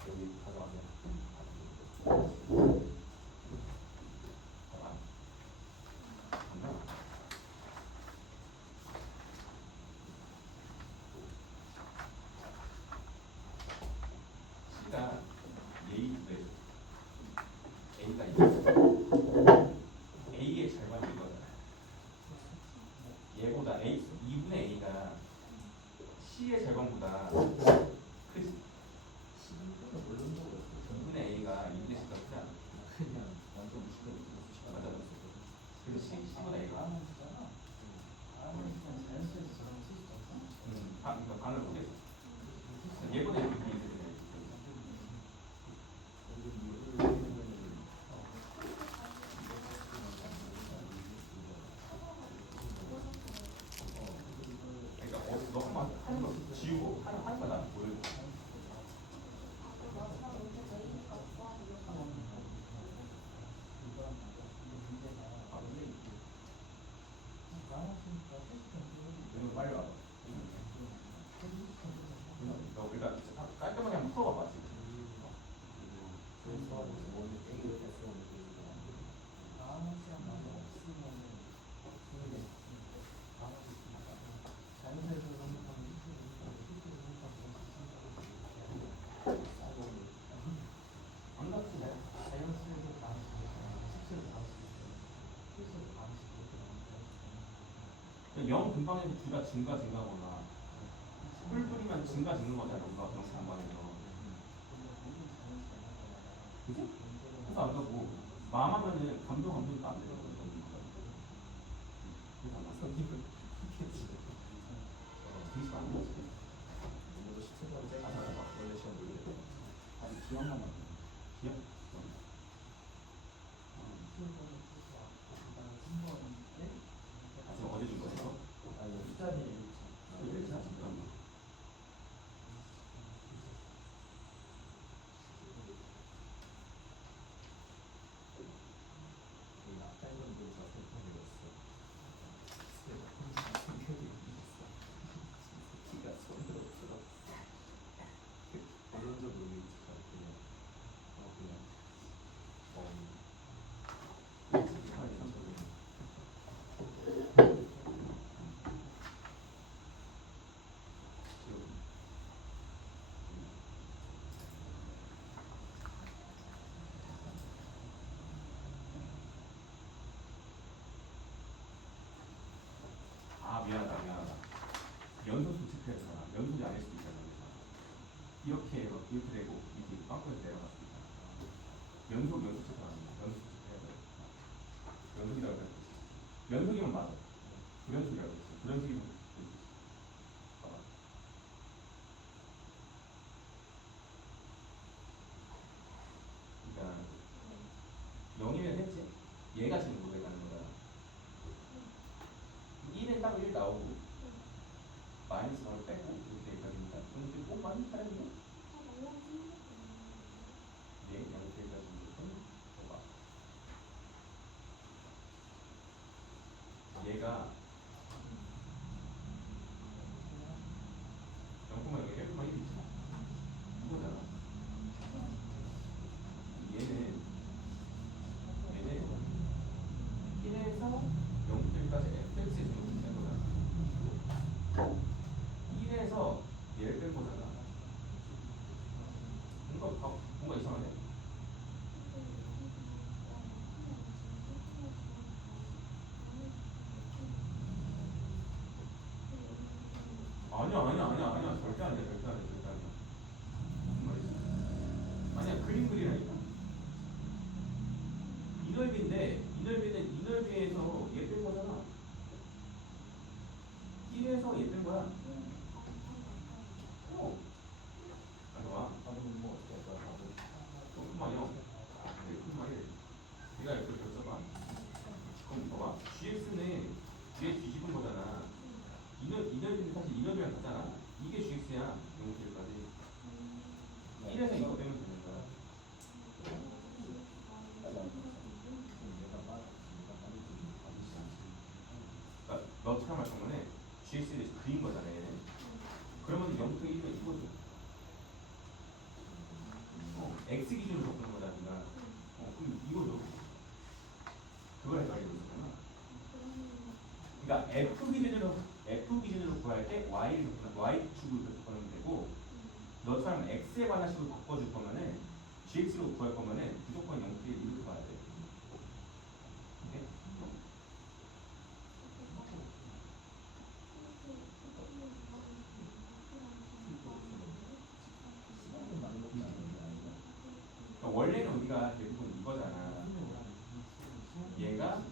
여기 가져가세요. C가 A인데 A가 있어. A의 절반이 이거잖아요. 얘보다 A 2분의 A가 C의 절반보다 크지. 2분의 A가 2분의 C가 크잖아. 맞아. 그래서 C보다 A가 방을 보겠어. 얘보다 이렇게 보이는 그러니까 너 한번 하는 거 지우고 하는 거 나는 보여줘. 그러면 빨리 와봐. 너 그러니까 깔끔하게 한번 풀어봐봐 지금. 0 근방에서 둘 다 증가하거나 뿔뿔이만 증가짓는 거잖아. 우리가 그런 근방에서. 그지? 그래서 아까 뭐 마음하면은 감정도 안 되는 거야. 그래서 아마 선입을 되게 많은 거지. 모두 17번째 아, 잠깐만. 원래 시험 모르겠다. 아직 기억만 나. 기억? 아, 지금 어제 준 거죠? 아, 이거 숫자리 그래, 잠깐만. 이 낙장전 분사 선택이었어. 키가 손으로 들어. 결론적으로 의지가 그냥 그냥 아, 미안하다. 연소수 체크했잖아. 연소지 아닐 수도 있잖아. 이렇게 되고 이게 빵꾸에서 내려갈 수도 있잖아. 연소 체크하는 거야. 연소 체크해야 돼. 연속이라고 해야 돼. 연속이면 맞아. 불연속이라고 했어. 불연속이면 봐봐. 그러니까 0이면 했지. 얘가 지금 노래 가는 거야. 1은 딱 1 나오고 마이너스 바로 빼고 이렇게 되니까 근데 꼭 많이 사람이야? 네, 이렇게 해가지고 봐봐. 얘가 0,1이지 이거잖아. 얘는 1에서 0.1까지 fx의 제곱이 된 거잖아. 1에서 얘를 뺀 거잖아. 뭔가 이상하네. 아니야. 절대 아니야. 무슨 말이지? 아니야, 그림 그리라니까. 이 넓이인데, 이 넓이에서 얘 뺀 거잖아. 1에서 얘 뺀 거야. 봐봐. 나는 뭐 어떻게 할까? 큰 말이야. 큰 말이야. 네가 이렇게 써봐. 그럼 봐봐. GX는 뒤에 뒤집은 거잖아. 이 넓이는 사실 이 넓이랑 같잖아. 이게 GX야. 0,1까지. 1에서 이거 빼면 되는 거야. 그러니까 너처럼 할 거면은 GX를 그린 거잖아. 얘는. 그러면 0부터 1은 이거죠. X 기준으로 바꾸는 거다, 네가. 그럼 이거죠. 그걸 헷갈리고 있었잖아. 그러니까 F 기준으로 구할 때 Y축을 바꾸면 되고, 너처럼 X에 관한 식으로 바꿔줄 거면은 GX로 구할 거면은 무조건 0대 1로 봐야 돼. 오케이? 그러니까 원래는 우리가 대부분 이거잖아. 얘가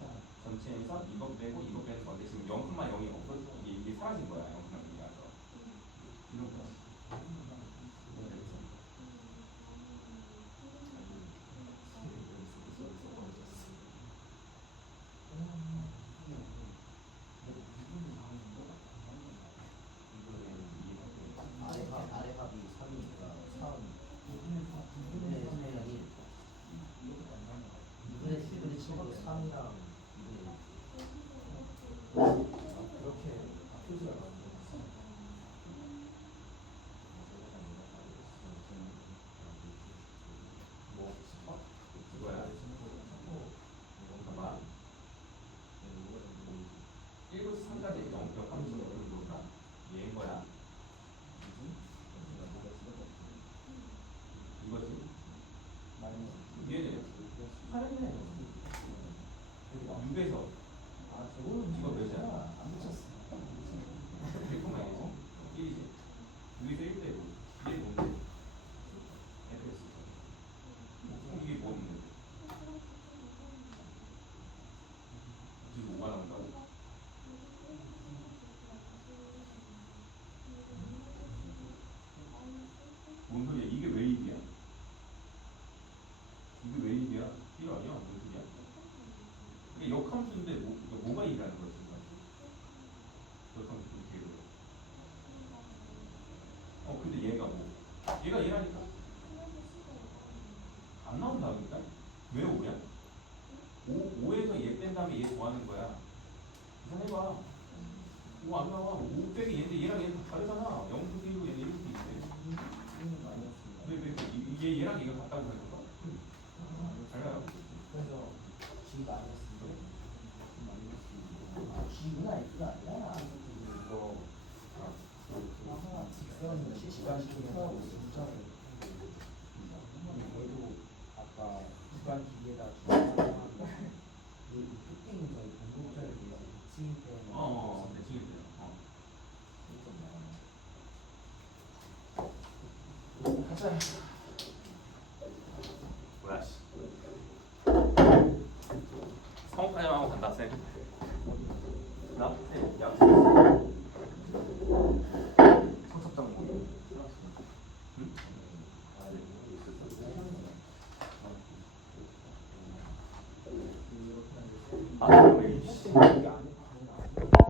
전체에서 이거 빼고 이거 빼는 건데 지금 0,0이 없어. 이게 사라진 거야. 0,0이라서. 이런 거야. 아래 합이 3이니까 3 2분의 3이랑 1 2분의 7도 3이랑 2분의 1 그렇게 표시가 나오는 뭐 그거야. 봐봐. 1부터 3까지 0.3을 볼까? 얘인 거야. 이거지. 얘는 살았네. 얘가 얘라니까. 안 나온다 그러니까. 왜 5야? 5에서 얘 뺀 다음에 얘 더하는 거야. 계산해봐. 5 안 나와. 5 빼기 얘인데 얘랑 얘는 다르잖아. 0 플러스 1고 얘는 1 플러스 2인데. 왜 얘랑 얘가 같다고 그랬을까? 달라요. 그래서 G 마이너스 아 G구나 F가 아니야. 이거 직선 시간시키면 진짜로 얘도 아까 주간 기계에다 이 뚝땡이 저희 공급자를 위해서 미치기 때문에 네, 지금 돼요. 이좀 나오네. 가자.